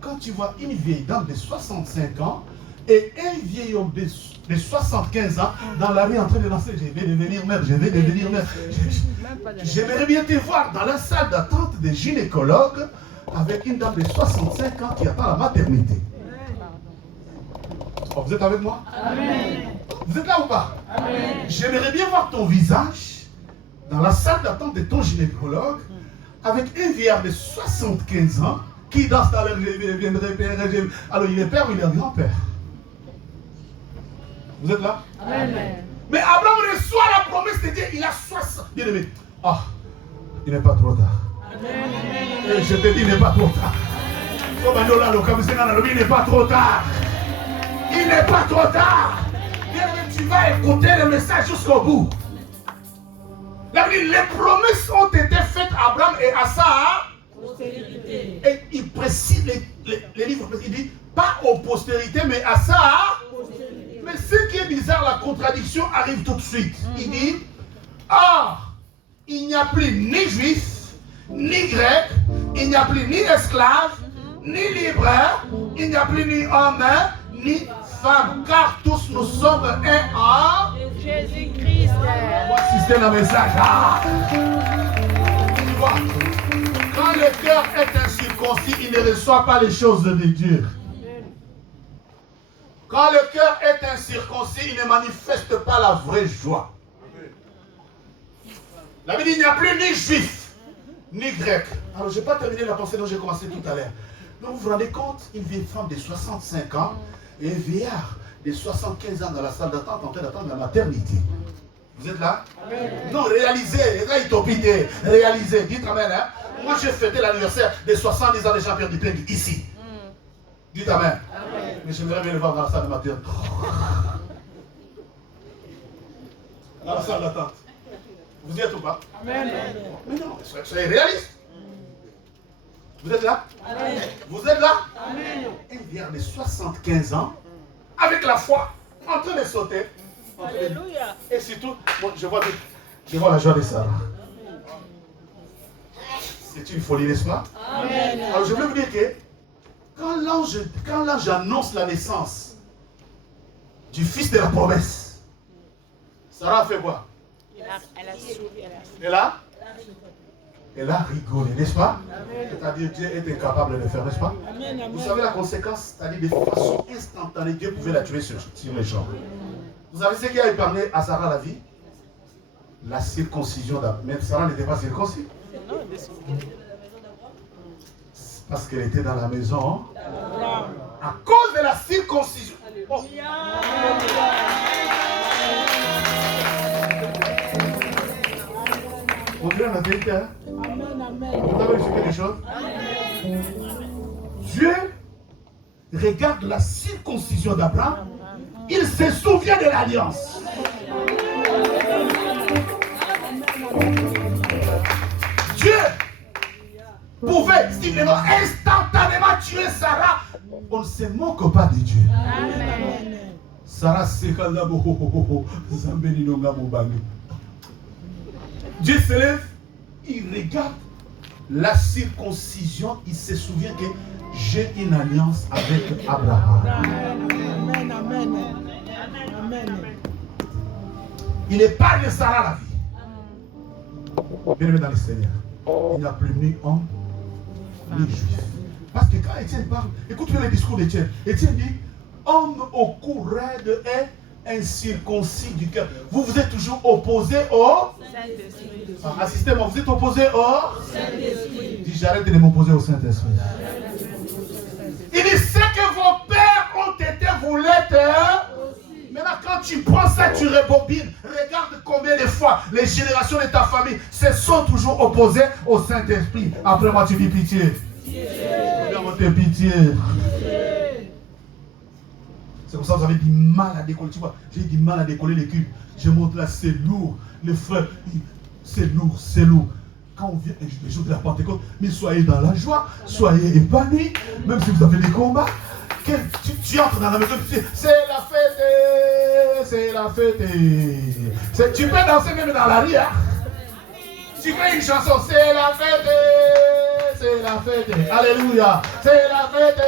quand tu vois une vieille dame de 65 ans et un vieil homme de 75 ans dans la rue en train de lancer, je vais devenir mère, je vais devenir mère. J'aimerais bien te voir dans la salle d'attente des gynécologues avec une dame de 65 ans qui attend la maternité. Oh, vous êtes avec moi? Amen. Vous êtes là ou pas? Amen. J'aimerais bien voir ton visage dans la salle d'attente de ton gynécologue avec un vieillard de 75 ans qui danse dans l'air, je viendrai père. Alors il est père ou il est grand-père? Vous êtes là? Amen. Mais Abraham reçoit la promesse de Dieu, il a 60. Bien aimé. Ah, il n'est pas trop tard. Amen. Et je te dis, il n'est pas trop tard. Il n'est pas trop tard. Il n'est pas trop tard. Bien aimé, tu vas écouter le message jusqu'au bout. Les promesses ont été faites à Abraham et à Sarah. Et il précise les livres, il dit pas aux postérités, mais à ça. Mais ce qui est bizarre, la contradiction arrive tout de suite. Il dit, or, il n'y a plus ni juif, ni grec, il n'y a plus ni esclave, ni libre, il n'y a plus ni homme, ni femme, car tous nous sommes un en Jésus-Christ. Voici le message. Tu vois, quand le cœur est incirconcis, il ne reçoit pas les choses de Dieu. Quand le cœur est incirconcis, il ne manifeste pas la vraie joie. La Bible dit, il n'y a plus ni juif, ni grec. Alors, je n'ai pas terminé la pensée dont j'ai commencé tout à l'heure. Donc, vous vous rendez compte, une vieille femme de 65 ans et un vieillard de 75 ans dans la salle d'attente en train d'attendre la maternité. Vous êtes là? Amen. Non, réalisez, réalisez, dites amen. Hein? Moi, j'ai fêté l'anniversaire des 70 ans des champions du pays ici. Dites amen. Amen. Mais j'aimerais bien le voir dans la salle de maternité. Dans la salle d'attente. Vous y êtes ou pas? Amen. Mais non, soyez réalistes. Vous êtes là? Amen. Vous êtes là? Amen. Un vieillard de 75 ans, avec la foi, en train de sauter. Alléluia. Et surtout, bon, je vois la joie de Sarah. C'est une folie, n'est-ce pas? Amen. Alors je veux vous dire que quand l'ange annonce la naissance du fils de la promesse, Sarah a fait quoi? Elle a rigolé, n'est-ce pas? C'est-à-dire Dieu est incapable de le faire, n'est-ce pas? Amen, amen. Vous savez la conséquence, c'est-à-dire de façon instantanée, Dieu pouvait la tuer sur les gens. Vous savez ce qui a épargné à Sarah la vie? La circoncision d'Abraham. Même Sarah n'était pas circoncis. Parce qu'elle était dans la maison. À cause de la circoncision. Oh. On dirait la vérité, hein? Vous avez vu quelque chose? Dieu regarde la circoncision d'Abraham. Il se souvient de l'alliance. Dieu pouvait simplement instantanément tuer Sarah. On ne se moque pas de Dieu. Amen. Sarah c'est Dieu se lève, il regarde la circoncision, il se souvient que j'ai une alliance avec Abraham. Amen, amen, amen. Il épargne Sarah la vie. Bien aimé dans le Seigneur, il n'y a plus ni homme, ni juif. Parce que quand Étienne parle, écoutez le discours d'Étienne. Étienne dit, homme au cou raide est incirconcis du cœur. Vous êtes toujours opposé au Saint-Esprit. Assistez-moi, vous êtes opposé au Saint-Esprit. Il dit, j'arrête de m'opposer au Saint-Esprit. Il dit, c'est que vos pères ont été, vous l'êtes. Maintenant, quand tu prends ça, tu rebobines. Regarde combien de fois les générations de ta famille se sont toujours opposées au Saint-Esprit. Après moi, tu dis pitié. Pitié. C'est pour ça que vous avez du mal à décoller. Tu vois, j'ai du mal à décoller les cubes. Je montre là, c'est lourd. Les frères, c'est lourd, c'est lourd. Quand on vient les jours de la Pentecôte, mais soyez dans la joie, soyez épanouis, même si vous avez des combats. Tu entres dans la maison, tu dis, c'est la fête, c'est la fête. Tu peux danser même dans la rue. Hein? Tu fais une chanson, c'est la fête, c'est la fête. Alléluia, c'est la fête,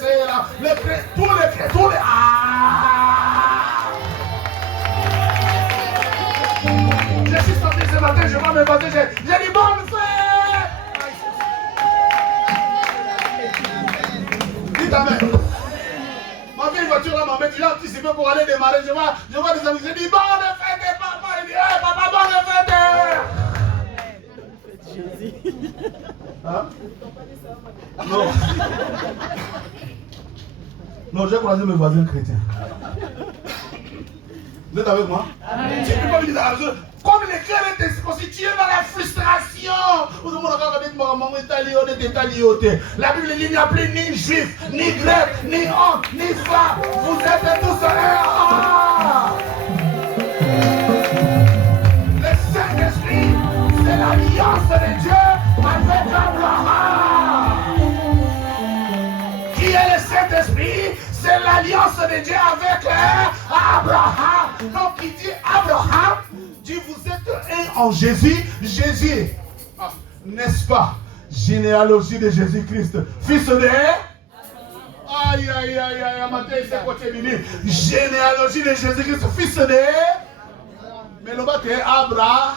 c'est la fête. Tous les Je suis sorti ce matin, je vais me battre, j'ai dit bonne fête. Dites amen. Ma vieille voiture là m'a mis, il a anticipé pour aller démarrer. Je vois des amis, j'ai dit bonne fête, papa. Il dit, hey, papa, bonne fête. Hein? Non. Non, j'ai croisé mes voisins chrétiens. Vous êtes avec moi? Amen. Tu ne peux pas me dire la raison. Comme le cœur est constitué dans la frustration. Vous demandez à regarder maman est. La Bible dit il n'y a plus ni juif, ni grec, ni homme, ni femme. Vous êtes tous un. Le Saint-Esprit, c'est l'alliance de Dieu avec Abraham. l'alliance de Dieu avec Abraham. Donc il dit Abraham, dit vous êtes un en Jésus. Jésus, n'est-ce pas? Généalogie de Jésus-Christ, fils de... Aïe, aïe, aïe, aïe, matin, c'est quoi tu dis? Généalogie de Jésus-Christ, fils de... Mais le bas, c'est Abraham.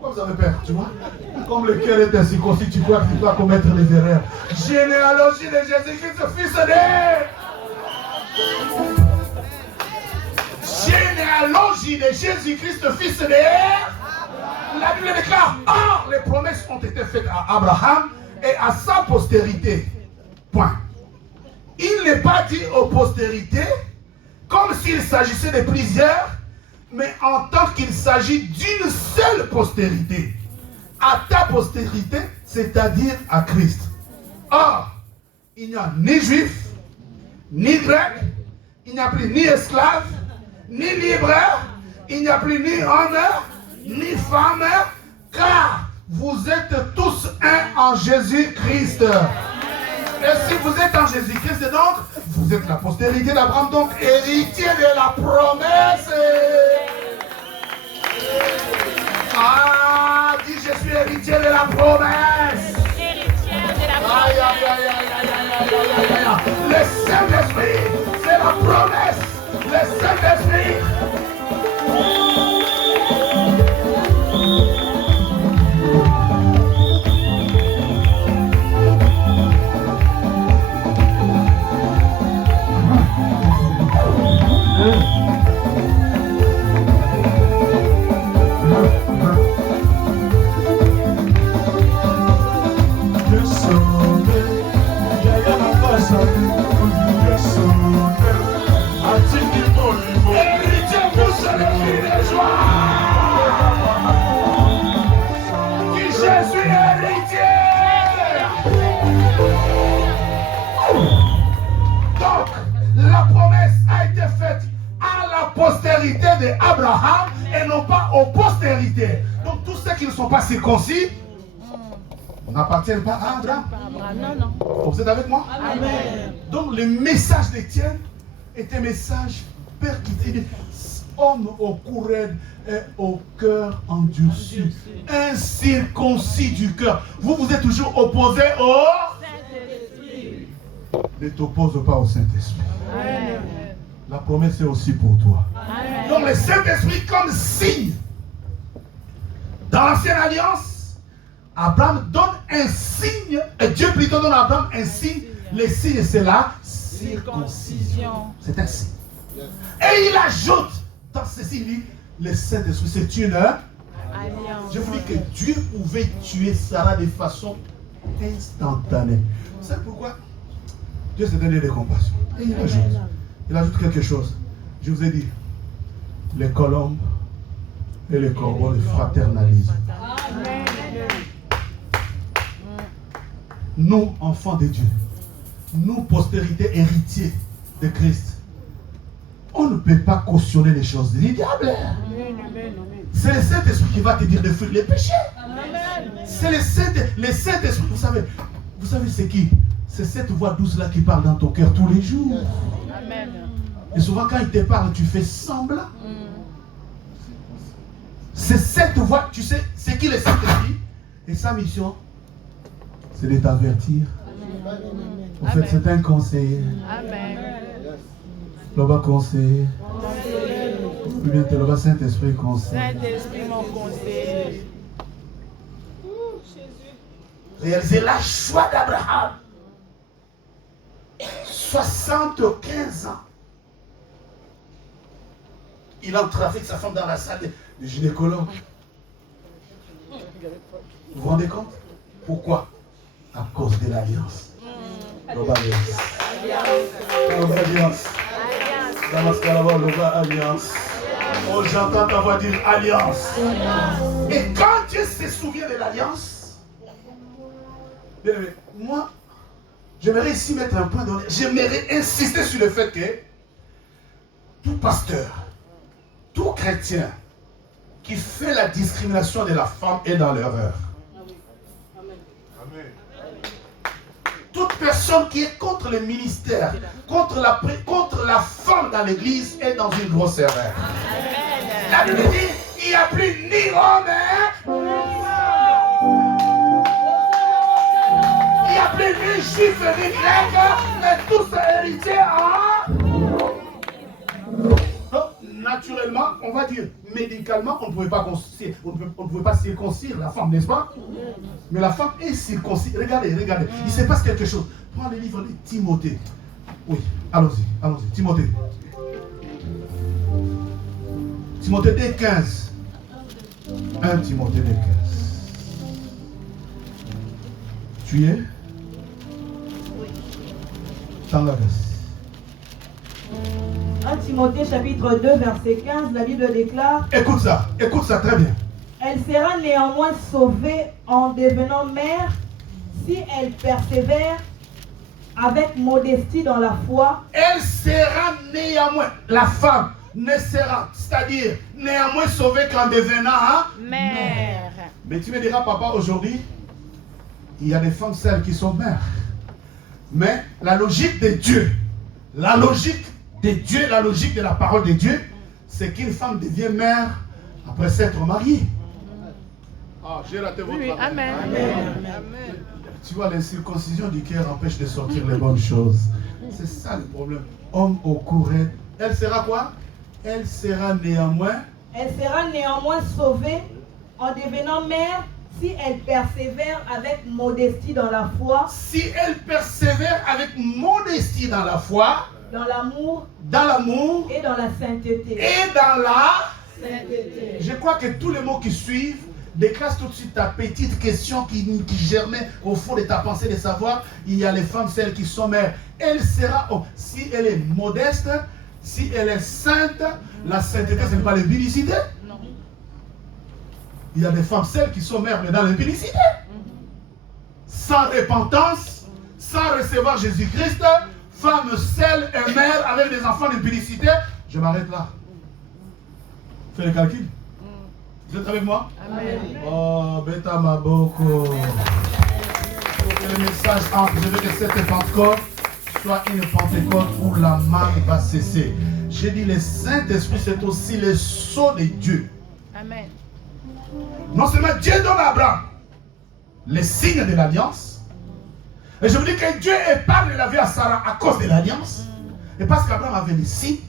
Pourquoi vous avez peur, tu vois? Comme le cœur est ainsi conçu, tu crois que tu dois commettre les erreurs. Généalogie de Jésus-Christ, fils de... Généalogie de Jésus-Christ, fils de... La Bible déclare, or les promesses ont été faites à Abraham et à sa postérité. Point. Il n'est pas dit aux postérités comme s'il s'agissait de plusieurs, mais en tant qu'il s'agit d'une seule postérité. À ta postérité, c'est-à-dire à Christ. Or, il n'y a ni juif, ni grec, il n'y a plus ni esclave, ni libre, il n'y a plus ni homme, ni femme, car vous êtes tous un en Jésus-Christ. Et si vous êtes en Jésus-Christ, donc, vous êtes la postérité d'Abraham, donc héritier de la promesse. Ah, dis je suis héritier de la promesse. Aïe, aïe, aïe, aïe, aïe, aïe, aïe, aïe, aïe. Le Saint-Esprit, c'est la promesse. Le Saint-Esprit. Postérité d'Abraham et non pas aux postérités. Donc tous ceux qui ne sont pas circoncis n'appartiennent pas à Abraham. Non. Vous êtes avec moi? Amen. Donc le message d'Étienne est un message percuté. Homme au cou raide et au cœur endurci. Incirconcis du cœur. Vous êtes toujours opposé au Saint-Esprit. Ne t'oppose pas au Saint-Esprit. Amen. La promesse est aussi pour toi. Amen. Donc le Saint-Esprit comme signe. Dans l'ancienne alliance, Abraham donne un signe, et Dieu plutôt donne à Abraham un signe. Le signe c'est la circoncision. C'est un signe. Et il ajoute dans ce signe, le Saint-Esprit, c'est une alliance. Je vous dis que Dieu pouvait tuer Sarah de façon instantanée. Vous savez pourquoi? Dieu s'est donné de compassion. Et il ajoute quelque chose. Je vous ai dit, les colombes et les corbeaux les fraternalisent. Amen. Nous, enfants de Dieu, nous, postérité, héritiers de Christ, on ne peut pas cautionner les choses du diable. C'est le Saint-Esprit qui va te dire de fuir les péchés. C'est le Saint-Esprit. Vous savez c'est qui? C'est cette voix douce là qui parle dans ton cœur tous les jours. Amen. Et souvent quand il te parle, tu fais semblant. C'est cette voix, tu sais, c'est qui le Saint-Esprit? Et sa mission, c'est de t'avertir. En fait, c'est un conseiller. Amen. Le bas conseiller. Ou bien le bas Saint-Esprit conseiller. Saint-Esprit, mon conseiller. Réaliser la joie d'Abraham. 75 ans. Il entre avec sa femme dans la salle de gynécologue. Vous vous rendez compte? Pourquoi? À cause de l'alliance. L'obéissance. Alliance. Oh, j'entends ta voix dire alliance. Et quand Dieu se souvient de l'alliance, moi, j'aimerais ici mettre un point d'honneur. J'aimerais insister sur le fait que tout pasteur, tout chrétien qui fait la discrimination de la femme est dans l'erreur. toute personne qui est contre le ministère, contre la femme dans l'église est dans une grosse erreur. La Bible dit, il n'y a plus ni homme, il n'y a plus ni juif ni grec, mais tous héritiers Donc, naturellement, on va dire, médicalement, on ne pouvait pas circoncire la femme, n'est-ce pas? Mais la femme est circoncis. Regardez, il se passe quelque chose. Prends le livre de Timothée. Oui, allons-y, Timothée. Timothée 2,15. 1 Timothée 2,15. Tu es? Dans la verse. 1 Timothée chapitre 2 verset 15, la Bible déclare: Écoute ça très bien. Elle sera néanmoins sauvée en devenant mère si elle persévère avec modestie dans la foi. Elle sera néanmoins, la femme ne sera, c'est-à-dire néanmoins sauvée qu'en devenant Mère. Mais tu me diras, papa, aujourd'hui, il y a des femmes celles qui sont mères. Mais la logique de Dieu, la logique de la parole de Dieu, c'est qu'une femme devient mère après s'être mariée. Ah, j'ai raté votre Amen. Tu vois, l'incirconcision du cœur empêche de sortir les bonnes choses. C'est ça le problème. Homme au courant. Elle sera quoi? Elle sera néanmoins sauvée en devenant mère si elle persévère avec modestie dans la foi. Si elle persévère avec modestie dans la foi, dans l'amour et dans la sainteté. Je crois que tous les mots qui suivent déclassent tout de suite ta petite question qui germait au fond de ta pensée de savoir, il y a les femmes, celles qui sont mères. Elle sera, si elle est modeste, si elle est sainte, la sainteté, ce n'est pas l'impudicité. Non. Il y a des femmes, celles qui sont mères, mais dans l'impudicité. Sans repentance, sans recevoir Jésus-Christ, femme seule et mère avec des enfants d'impudicité. Je m'arrête là. Fais le calcul. Vous êtes avec moi? Amen. Oh, Beta Maboko. Pour que le message entre, je veux que cette Pentecôte soit une Pentecôte où la manne va cesser. J'ai dit, le Saint-Esprit, c'est aussi le sceau de Dieu. Amen. Non seulement Dieu donne à Abraham les signes de l'alliance, et je vous dis que Dieu épargne la vie à Sarah à cause de l'alliance, et parce qu'Abraham avait les signes,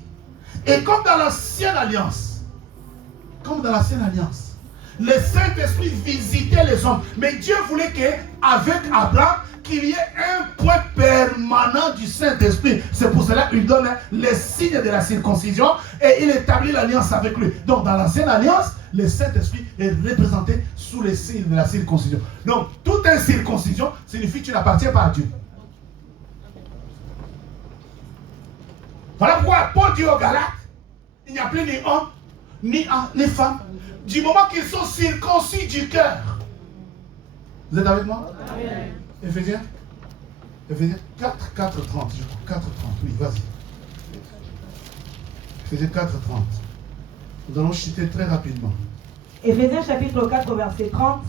et comme dans l'ancienne alliance, le Saint-Esprit visitait les hommes. Mais Dieu voulait qu'avec Abraham, qu'il y ait un point permanent du Saint-Esprit. C'est pour cela qu'il donne les signes de la circoncision et il établit l'alliance avec lui. Donc dans l'ancienne alliance, le Saint-Esprit est représenté sous les signes de la circoncision. Donc toute incirconcision signifie que tu n'appartiens pas à Dieu. Voilà pourquoi Paul dit aux Galates, il n'y a plus ni homme, ni femme, du moment qu'ils sont circoncis du cœur. Vous êtes avec moi? Amen. Éphésiens 4, 4, 30, je crois. 4, 30, oui, vas-y. Éphésiens 4, 30. Nous allons citer très rapidement. Éphésiens chapitre 4, verset 30.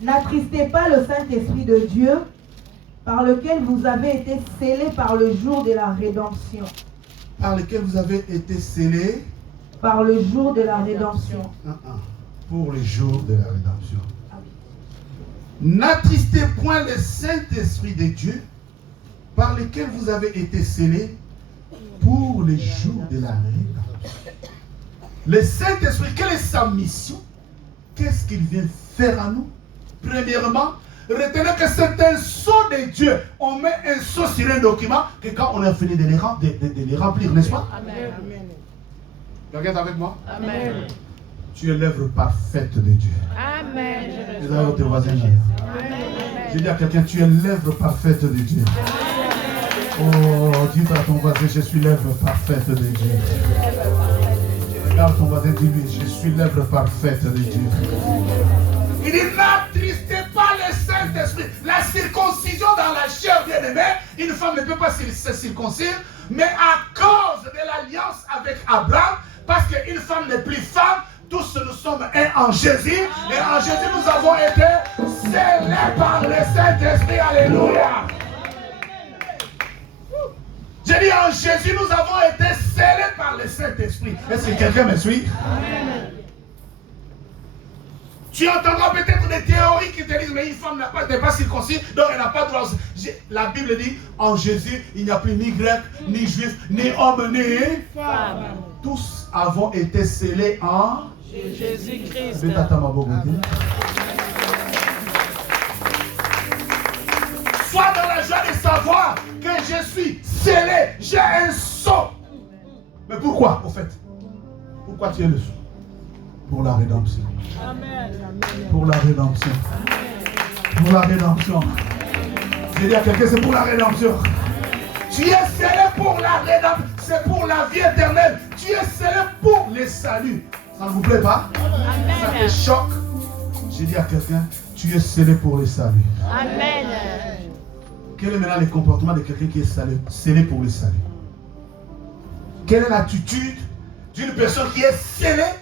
N'attristez pas le Saint-Esprit de Dieu, par lequel vous avez été scellés par le jour de la rédemption. Par lequel vous avez été scellés par le jour de la rédemption. Pour le jour de la rédemption. N'attristez point le Saint-Esprit de Dieu, par lequel vous avez été scellés pour le jour de la rédemption. Le Saint-Esprit, quelle est sa mission? Qu'est-ce qu'il vient faire à nous? Premièrement, retenez que c'est un sceau de Dieu. On met un sceau sur un document que quand on a fini de les remplir, n'est-ce pas? Amen. Regarde avec moi. Amen. Tu es l'œuvre parfaite de Dieu. Amen. Je dis à tes voisins. Je dis à quelqu'un, tu es l'œuvre parfaite de Dieu. Oh, dis à ton voisin, je suis l'œuvre parfaite de Dieu. Regarde ton voisin, dis-lui, je suis l'œuvre parfaite de Dieu. Il dit, n'attristez pas le Saint-Esprit. La circoncision dans la chair, bien-aimée, une femme ne peut pas se circoncire, mais à cause de l'alliance avec Abraham, parce qu'une femme n'est plus femme, tous nous sommes un en Jésus, et en Jésus nous avons été scellés par le Saint-Esprit. Alléluia. J'ai dit en Jésus, nous avons été scellés par le Saint-Esprit. Est-ce que quelqu'un me suit? Amen. Tu entendras peut-être des théories qui te disent, mais une femme n'est pas circoncis, donc elle n'a pas droit. La Bible dit, en Jésus, il n'y a plus ni grec, ni juif, ni homme, ni femme. Tous avons été scellés en Jésus-Christ. Sois dans la joie de savoir que je suis scellé, j'ai un sceau. Mais pourquoi, au fait? Pourquoi tu es le sceau? Pour la rédemption. Amen. Pour la rédemption. Pour la rédemption. Je dis à quelqu'un, c'est pour la rédemption. Tu es scellé pour la rédemption. C'est pour la vie éternelle. Tu es scellé pour le salut. Ça ne vous plaît pas? Amen. Ça te choque? Je dis à quelqu'un, tu es scellé pour le salut. Amen. Quel est maintenant le comportement de quelqu'un qui est scellé pour le salut? Quelle est l'attitude d'une personne qui est scellée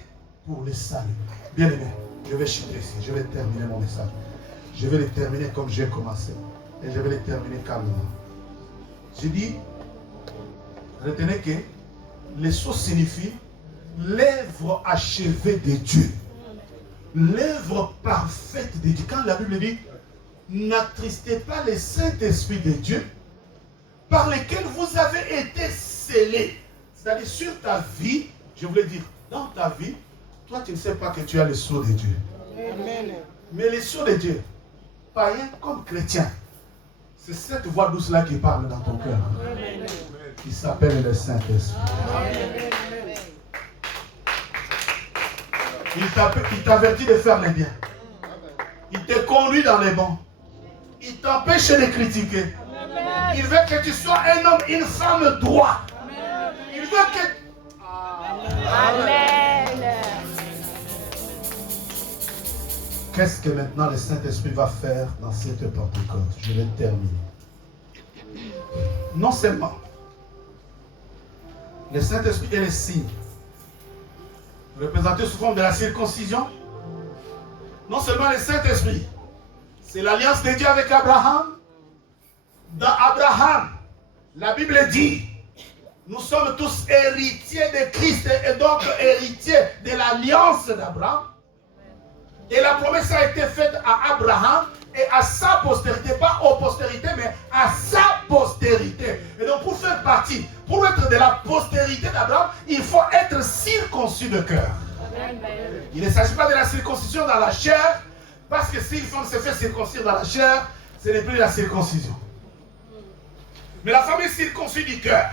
pour le salut? Bien aimé, je vais chuter ici, je vais terminer mon message. Je vais le terminer comme j'ai commencé. Et je vais le terminer calmement. J'ai dit, retenez que le sceau signifie l'œuvre achevée de Dieu. L'œuvre parfaite de Dieu. Quand la Bible dit, n'attristez pas le Saint-Esprit de Dieu, par lequel vous avez été scellés. C'est-à-dire sur ta vie, je voulais dire, dans ta vie, toi tu ne sais pas que tu as le sceau de Dieu. Amen. Mais le sceau de Dieu, païen comme chrétien, c'est cette voix douce-là qui parle dans ton cœur. Amen. Qui s'appelle le Saint-Esprit. Il t'avertit de faire les biens. Il te conduit dans les bons. Il t'empêche de critiquer. Amen. Il veut que tu sois un homme, une femme droit. Amen. Il veut que... Amen. Qu'est-ce que maintenant le Saint-Esprit va faire dans cette Pentecôte? Je vais terminer. Non seulement le Saint-Esprit est le signe représenté sous forme de la circoncision. Non seulement le Saint-Esprit, c'est l'alliance de Dieu avec Abraham. Dans Abraham, la Bible dit, nous sommes tous héritiers de Christ et donc héritiers de l'alliance d'Abraham. Et la promesse a été faite à Abraham et à sa postérité, pas aux postérités, mais à sa postérité. Et donc pour faire partie, pour être de la postérité d'Abraham, il faut être circoncis de cœur. Il ne s'agit pas de la circoncision dans la chair, parce que si une femme se fait circoncire dans la chair, ce n'est plus la circoncision. Mais la femme est circoncis du cœur.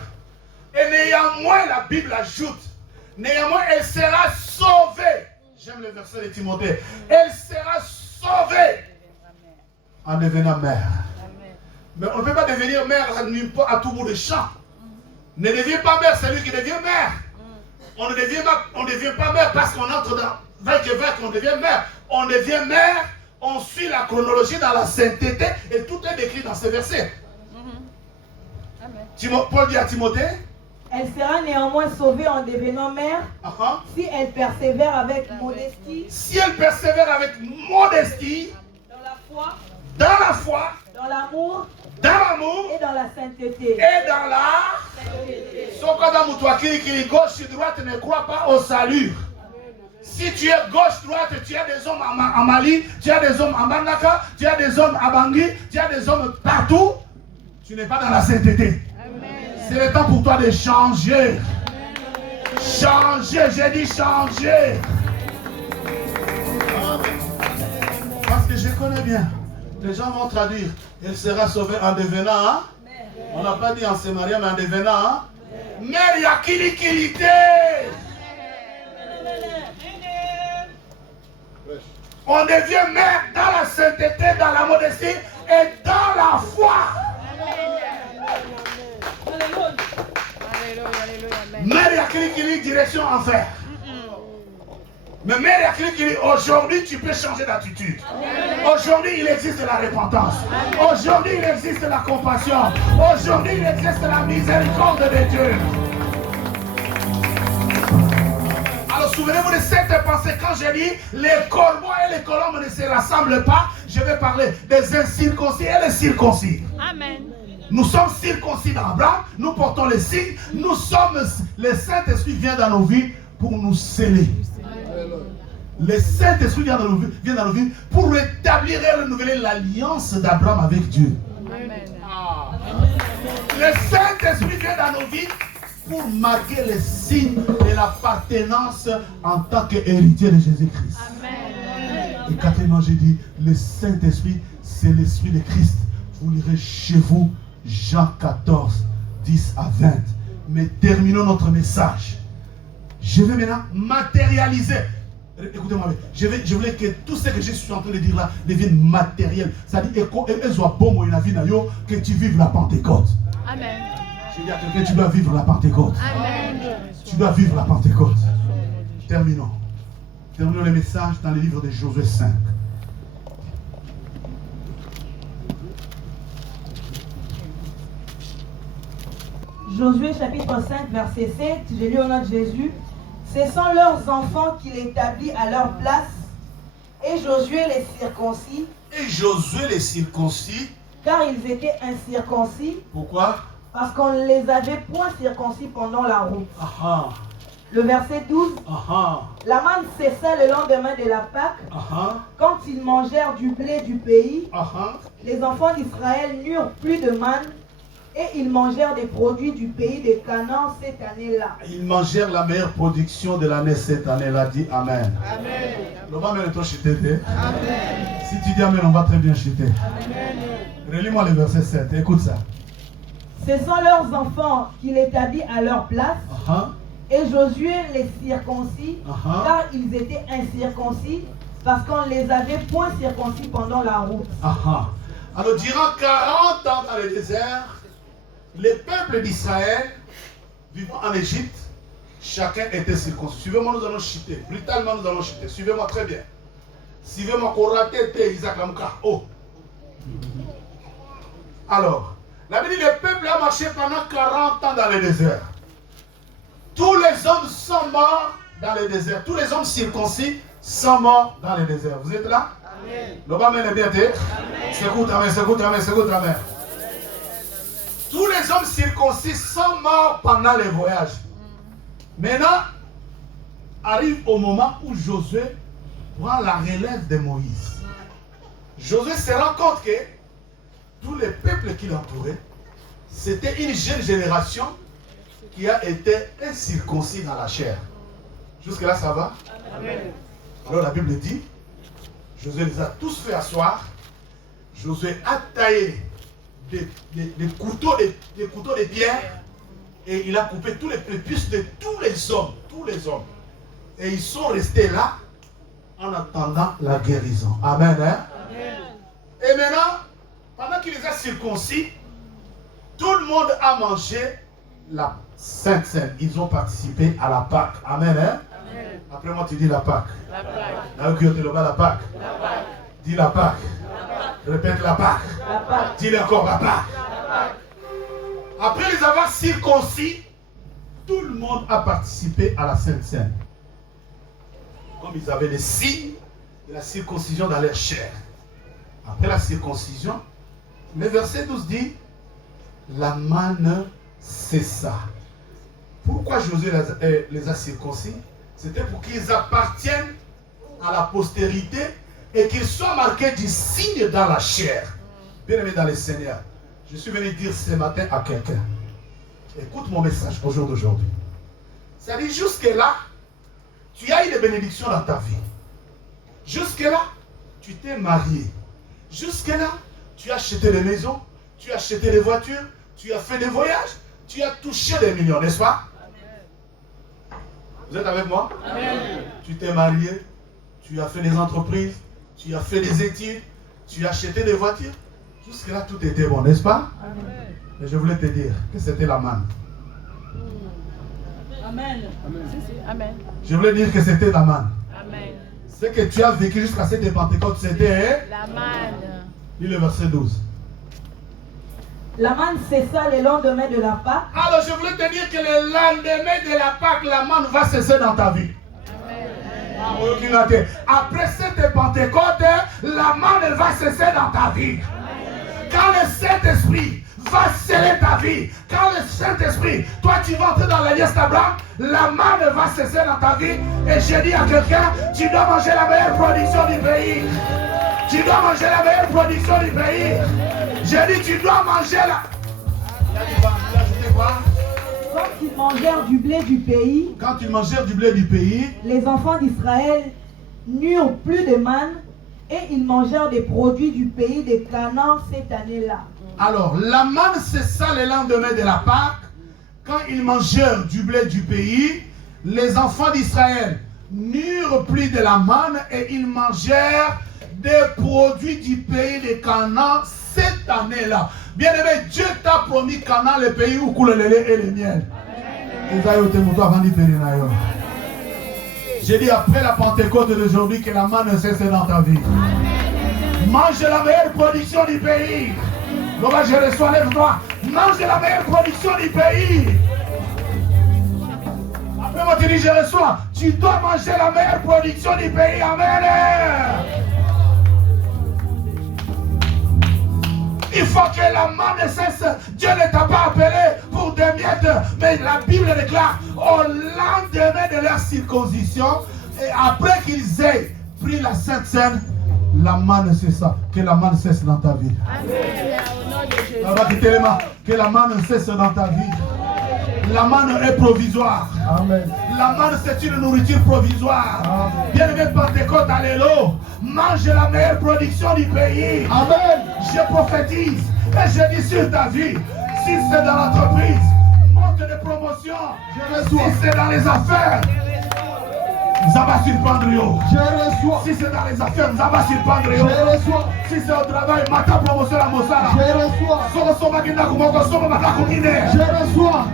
Et néanmoins, la Bible ajoute, néanmoins, elle sera sauvée. J'aime le verset de Timothée. Elle sera sauvée en devenant mère. Mais on ne peut pas devenir mère à tout bout de champ. Ne deviens pas mère, c'est lui qui devient mère. On ne devient pas mère parce qu'on entre dans vague on devient mère. On devient mère, on suit la chronologie dans la sainteté et tout est décrit dans ces versets. Paul dit à Timothée, elle sera néanmoins sauvée en devenant mère si elle persévère avec modestie. Si elle persévère avec modestie, dans la foi, dans l'amour, et dans la sainteté. Et dans la sainteté. Gauche et droite ne croit pas au salut. Si tu es gauche-droite, tu as des hommes en Mali, tu as des hommes en Bandaka, tu as des hommes à Bangui, tu as des hommes partout, tu n'es pas dans la sainteté. C'est le temps pour toi de changer. Changer, j'ai dit changer. Parce que je connais bien. Les gens vont traduire. Elle sera sauvée en devenant. On n'a pas dit en se mariant, mais en devenant. Mère, il y a kilikilité. On devient mère dans la sainteté, dans la modestie et dans la foi. Mère Yakili, direction enfer. Mais Mère Yakili, aujourd'hui tu peux changer d'attitude. Aujourd'hui il existe la repentance. Aujourd'hui il existe la compassion. Aujourd'hui il existe la miséricorde de Dieu. Alors souvenez-vous de cette pensée quand j'ai dit les corbeaux et les colombes ne se rassemblent pas. Je vais parler des incirconcis et les circoncis. Amen. Nous sommes circoncis d'Abraham, nous portons les signes, nous sommes, le Saint-Esprit vient dans nos vies pour nous sceller. Le Saint-Esprit vient dans nos vies pour rétablir et renouveler l'alliance d'Abraham avec Dieu. Le Saint-Esprit vient dans nos vies pour marquer les signes de l'appartenance en tant qu'héritier de Jésus-Christ. Et quatrièmement, j'ai dit, le Saint-Esprit, c'est l'Esprit de Christ. Vous lirez chez vous Jean 14, 10 à 20. Mais terminons notre message. Je vais maintenant matérialiser. Écoutez-moi, je voulais que tout ce que je suis en train de dire là devienne matériel. C'est-à-dire que tu vives la Pentecôte. Amen. Je dis à quelqu'un, tu dois vivre la Pentecôte. Amen. Tu dois vivre la Pentecôte. Terminons. Terminons le message dans le livre de Josué 5. Josué chapitre 5 verset 7, je lis au nom de Jésus. Ce sont leurs enfants qu'il établit à leur place, et Josué les circoncis. Et Josué les circoncis. Car ils étaient incirconcis. Pourquoi? Parce qu'on ne les avait point circoncis pendant la route. Aha. Le verset 12. Aha. La manne cessa le lendemain de la Pâque. Aha. Quand ils mangèrent du blé du pays, Aha. les enfants d'Israël n'eurent plus de manne. Et ils mangèrent des produits du pays de Canaan cette année-là. Ils mangèrent la meilleure production de l'année cette année-là. Dit Amen. Amen. On va mettre toi chuter. Amen. Si tu dis Amen, on va très bien chuter. Amen. Relis-moi le verset 7. Écoute ça. Ce sont leurs enfants qu'il établit à leur place. Aha. Et Josué les circoncis, Aha. car ils étaient incirconcis, parce qu'on ne les avait point circoncis pendant la route. Aha. Alors, durant 40 ans dans le désert, les peuples d'Israël, vivant en Égypte, chacun était circoncis. Suivez-moi, nous allons chuter. Brutalement, nous allons chuter. Suivez-moi très bien. Suivez-moi, Isaac Lamka. Oh. Alors, la Bible dit le peuple a marché pendant 40 ans dans le désert. Tous les hommes sont morts dans le désert. Tous les hommes circoncis sont morts dans le désert. Vous êtes là? Amen. L'Obama est bien dit. S'écoute, amen, s'écoute, amen, s'écoute, amen. Tous les hommes circoncis sont morts pendant les voyages. Maintenant, arrive au moment où Josué prend la relève de Moïse. Josué se rend compte que tous les peuples qui l'entouraient, c'était une jeune génération qui a été incirconcis dans la chair. Jusque-là, ça va? Amen. Alors la Bible dit, Josué les a tous fait asseoir. Josué a taillé des couteaux de pierre et il a coupé tous les prépuces de tous les hommes. Et ils sont restés là en attendant la guérison. Amen. Hein? Amen. Et maintenant, pendant qu'il les a circoncis, tout le monde a mangé la Sainte Seine. Ils ont participé à la Pâque. Amen. Hein? Amen. Après moi, tu dis la Pâque. La Pâque. La Pâque. Dis la Pâque. Répète la Pâque. Dis-le encore la Pâque. Après les avoir circoncis, tout le monde a participé à la Sainte Seine. Comme ils avaient les signes de la circoncision dans leur chair. Après la circoncision, le verset 12 dit, la manne cessa. Pourquoi Josué les a circoncis? C'était pour qu'ils appartiennent à la postérité et qu'ils soient marqués du signe dans la chair. Bien-aimé dans le Seigneur, je suis venu dire ce matin à quelqu'un, écoute mon message au jour d'aujourd'hui. Ça dit, jusque-là, tu as eu des bénédictions dans ta vie. Jusque-là, tu t'es marié. Jusque-là, tu as acheté des maisons, tu as acheté des voitures, tu as fait des voyages, tu as touché des millions, n'est-ce pas? Vous êtes avec moi? Amen. Tu t'es marié, tu as fait des entreprises, tu as fait des études, tu as acheté des voitures. Jusque-là, tout était bon, n'est-ce pas? Amen. Et je voulais te dire que c'était la manne. Amen. Amen. Je voulais dire que c'était la manne. Amen. Ce que tu as vécu jusqu'à cette Pentecôte, c'était la manne. Lis le verset 12. La manne cessa le lendemain de la Pâque. Alors je voulais te dire que le lendemain de la Pâque, la manne va cesser dans ta vie. Amen. Après cette Pentecôte, la manne va cesser dans ta vie. Quand le Saint-Esprit va sceller ta vie. Quand le Saint-Esprit, toi tu vas entrer dans l'alliance d'Abraham, la manne va cesser dans ta vie. Et j'ai dit à quelqu'un, tu dois manger la meilleure production du pays. Tu dois manger la meilleure production du pays. J'ai dit, tu dois manger la... Quand ils mangèrent du blé du pays, Quand ils mangèrent du blé du pays, les enfants d'Israël n'eurent plus de manne et ils mangèrent des produits du pays de Canaan cette année-là. alors la manne cessa le lendemain de la Pâque. Quand ils mangèrent du blé du pays, les enfants d'Israël n'eurent plus de la manne et ils mangèrent des produits du pays de Canaan cette année-là. Bien-aimé, Dieu t'a promis Canaan, le pays où coule le lait et le miel. J'ai dit après la Pentecôte d'aujourd'hui que la manne cesse dans ta vie. Mange la meilleure production du pays. Donc je reçois, lève-toi. Mange la meilleure production du pays. Après moi tu dis je reçois. Tu dois manger la meilleure production du pays. Amen. Il faut que la manne cesse. Dieu ne t'a pas appelé pour des miettes. Mais la Bible déclare au lendemain de leur circoncision, et après qu'ils aient pris la Sainte Seine, la manne cessa. Que la manne cesse dans ta vie. Amen. Que la manne cesse dans ta vie. La manne est provisoire. Amen. La manne c'est une nourriture provisoire. Bien-aimé Pentecôte, alléluia. Mange la meilleure production du pays. Amen. Je prophétise et je dis sur ta vie. Si c'est dans l'entreprise, monte de promotion. Si c'est dans les affaires, ça va surprendre yo. Je reçois. Si c'est dans les affaires, ça va surprendre yo. Je reçois. Si c'est au travail, mata promotion la mosala. Je reçois. Soko soma kinda kumoko soma mata kumine. Je reçois.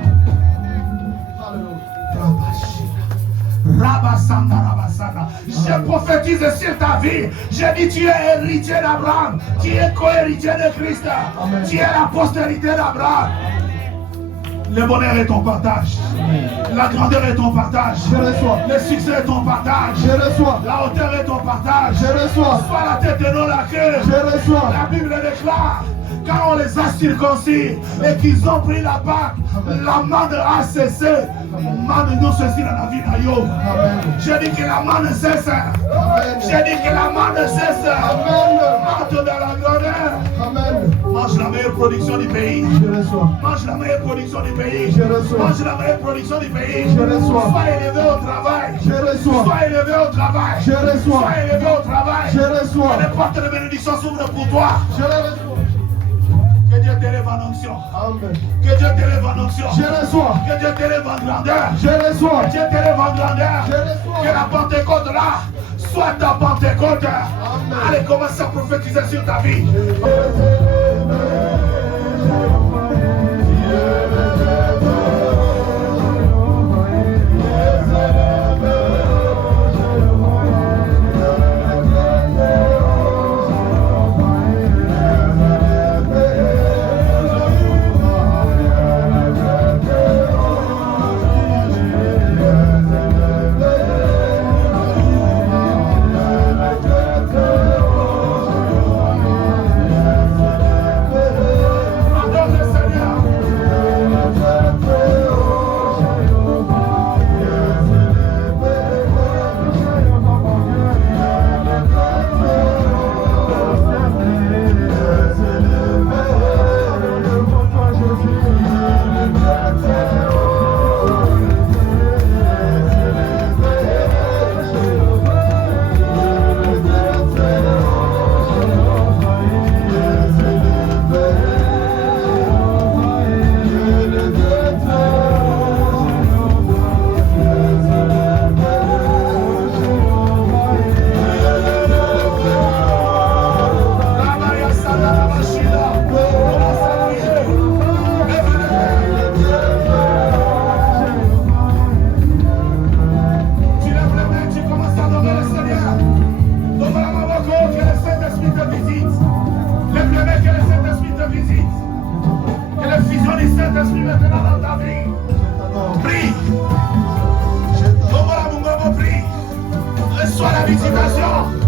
Je prophétise sur ta vie. Je dis tu es héritier d'Abraham. Tu es co-héritier de Christ. Amen. Tu es la postérité d'Abraham. Le bonheur est ton partage. La grandeur est ton partage. Je reçois. Le succès est ton partage. Je reçois. La hauteur est ton partage. Je reçois. Sois la tête et non la queue. Je reçois. La Bible déclare, quand on les a circoncis et qu'ils ont pris la Pâque, la manne a cessé. Manne nous ceci dans la vie d'Ayo. Amen. J'ai dit que la manne cesse. Amen. J'ai dit que la manne cesse. Amen. Entre dans la grandeur. Amen. Mange la meilleure production du pays. Je reçois. Mange la meilleure production du pays. Je reçois. Mange la meilleure production du pays. Je reçois. Sois élevé au travail. Je reçois. Sois élevé au travail. Je reçois. Sois élevé au travail. Je reçois. Que les portes de bénédiction s'ouvrent pour toi. Je reçois. Que Dieu t'élève en onction. Amen. Que Dieu t'élève en onction. Je reçois. Que Dieu t'élève en grandeur. Je reçois. Que Dieu t'élève en grandeur. Je reçois. Que la Pentecôte là soit ta Pentecôte. Amen. Allez, commence à prophétiser sur ta vie. Saint-Esprit maintenant dans ta vie. Prie. Prie. Reçois la visitation.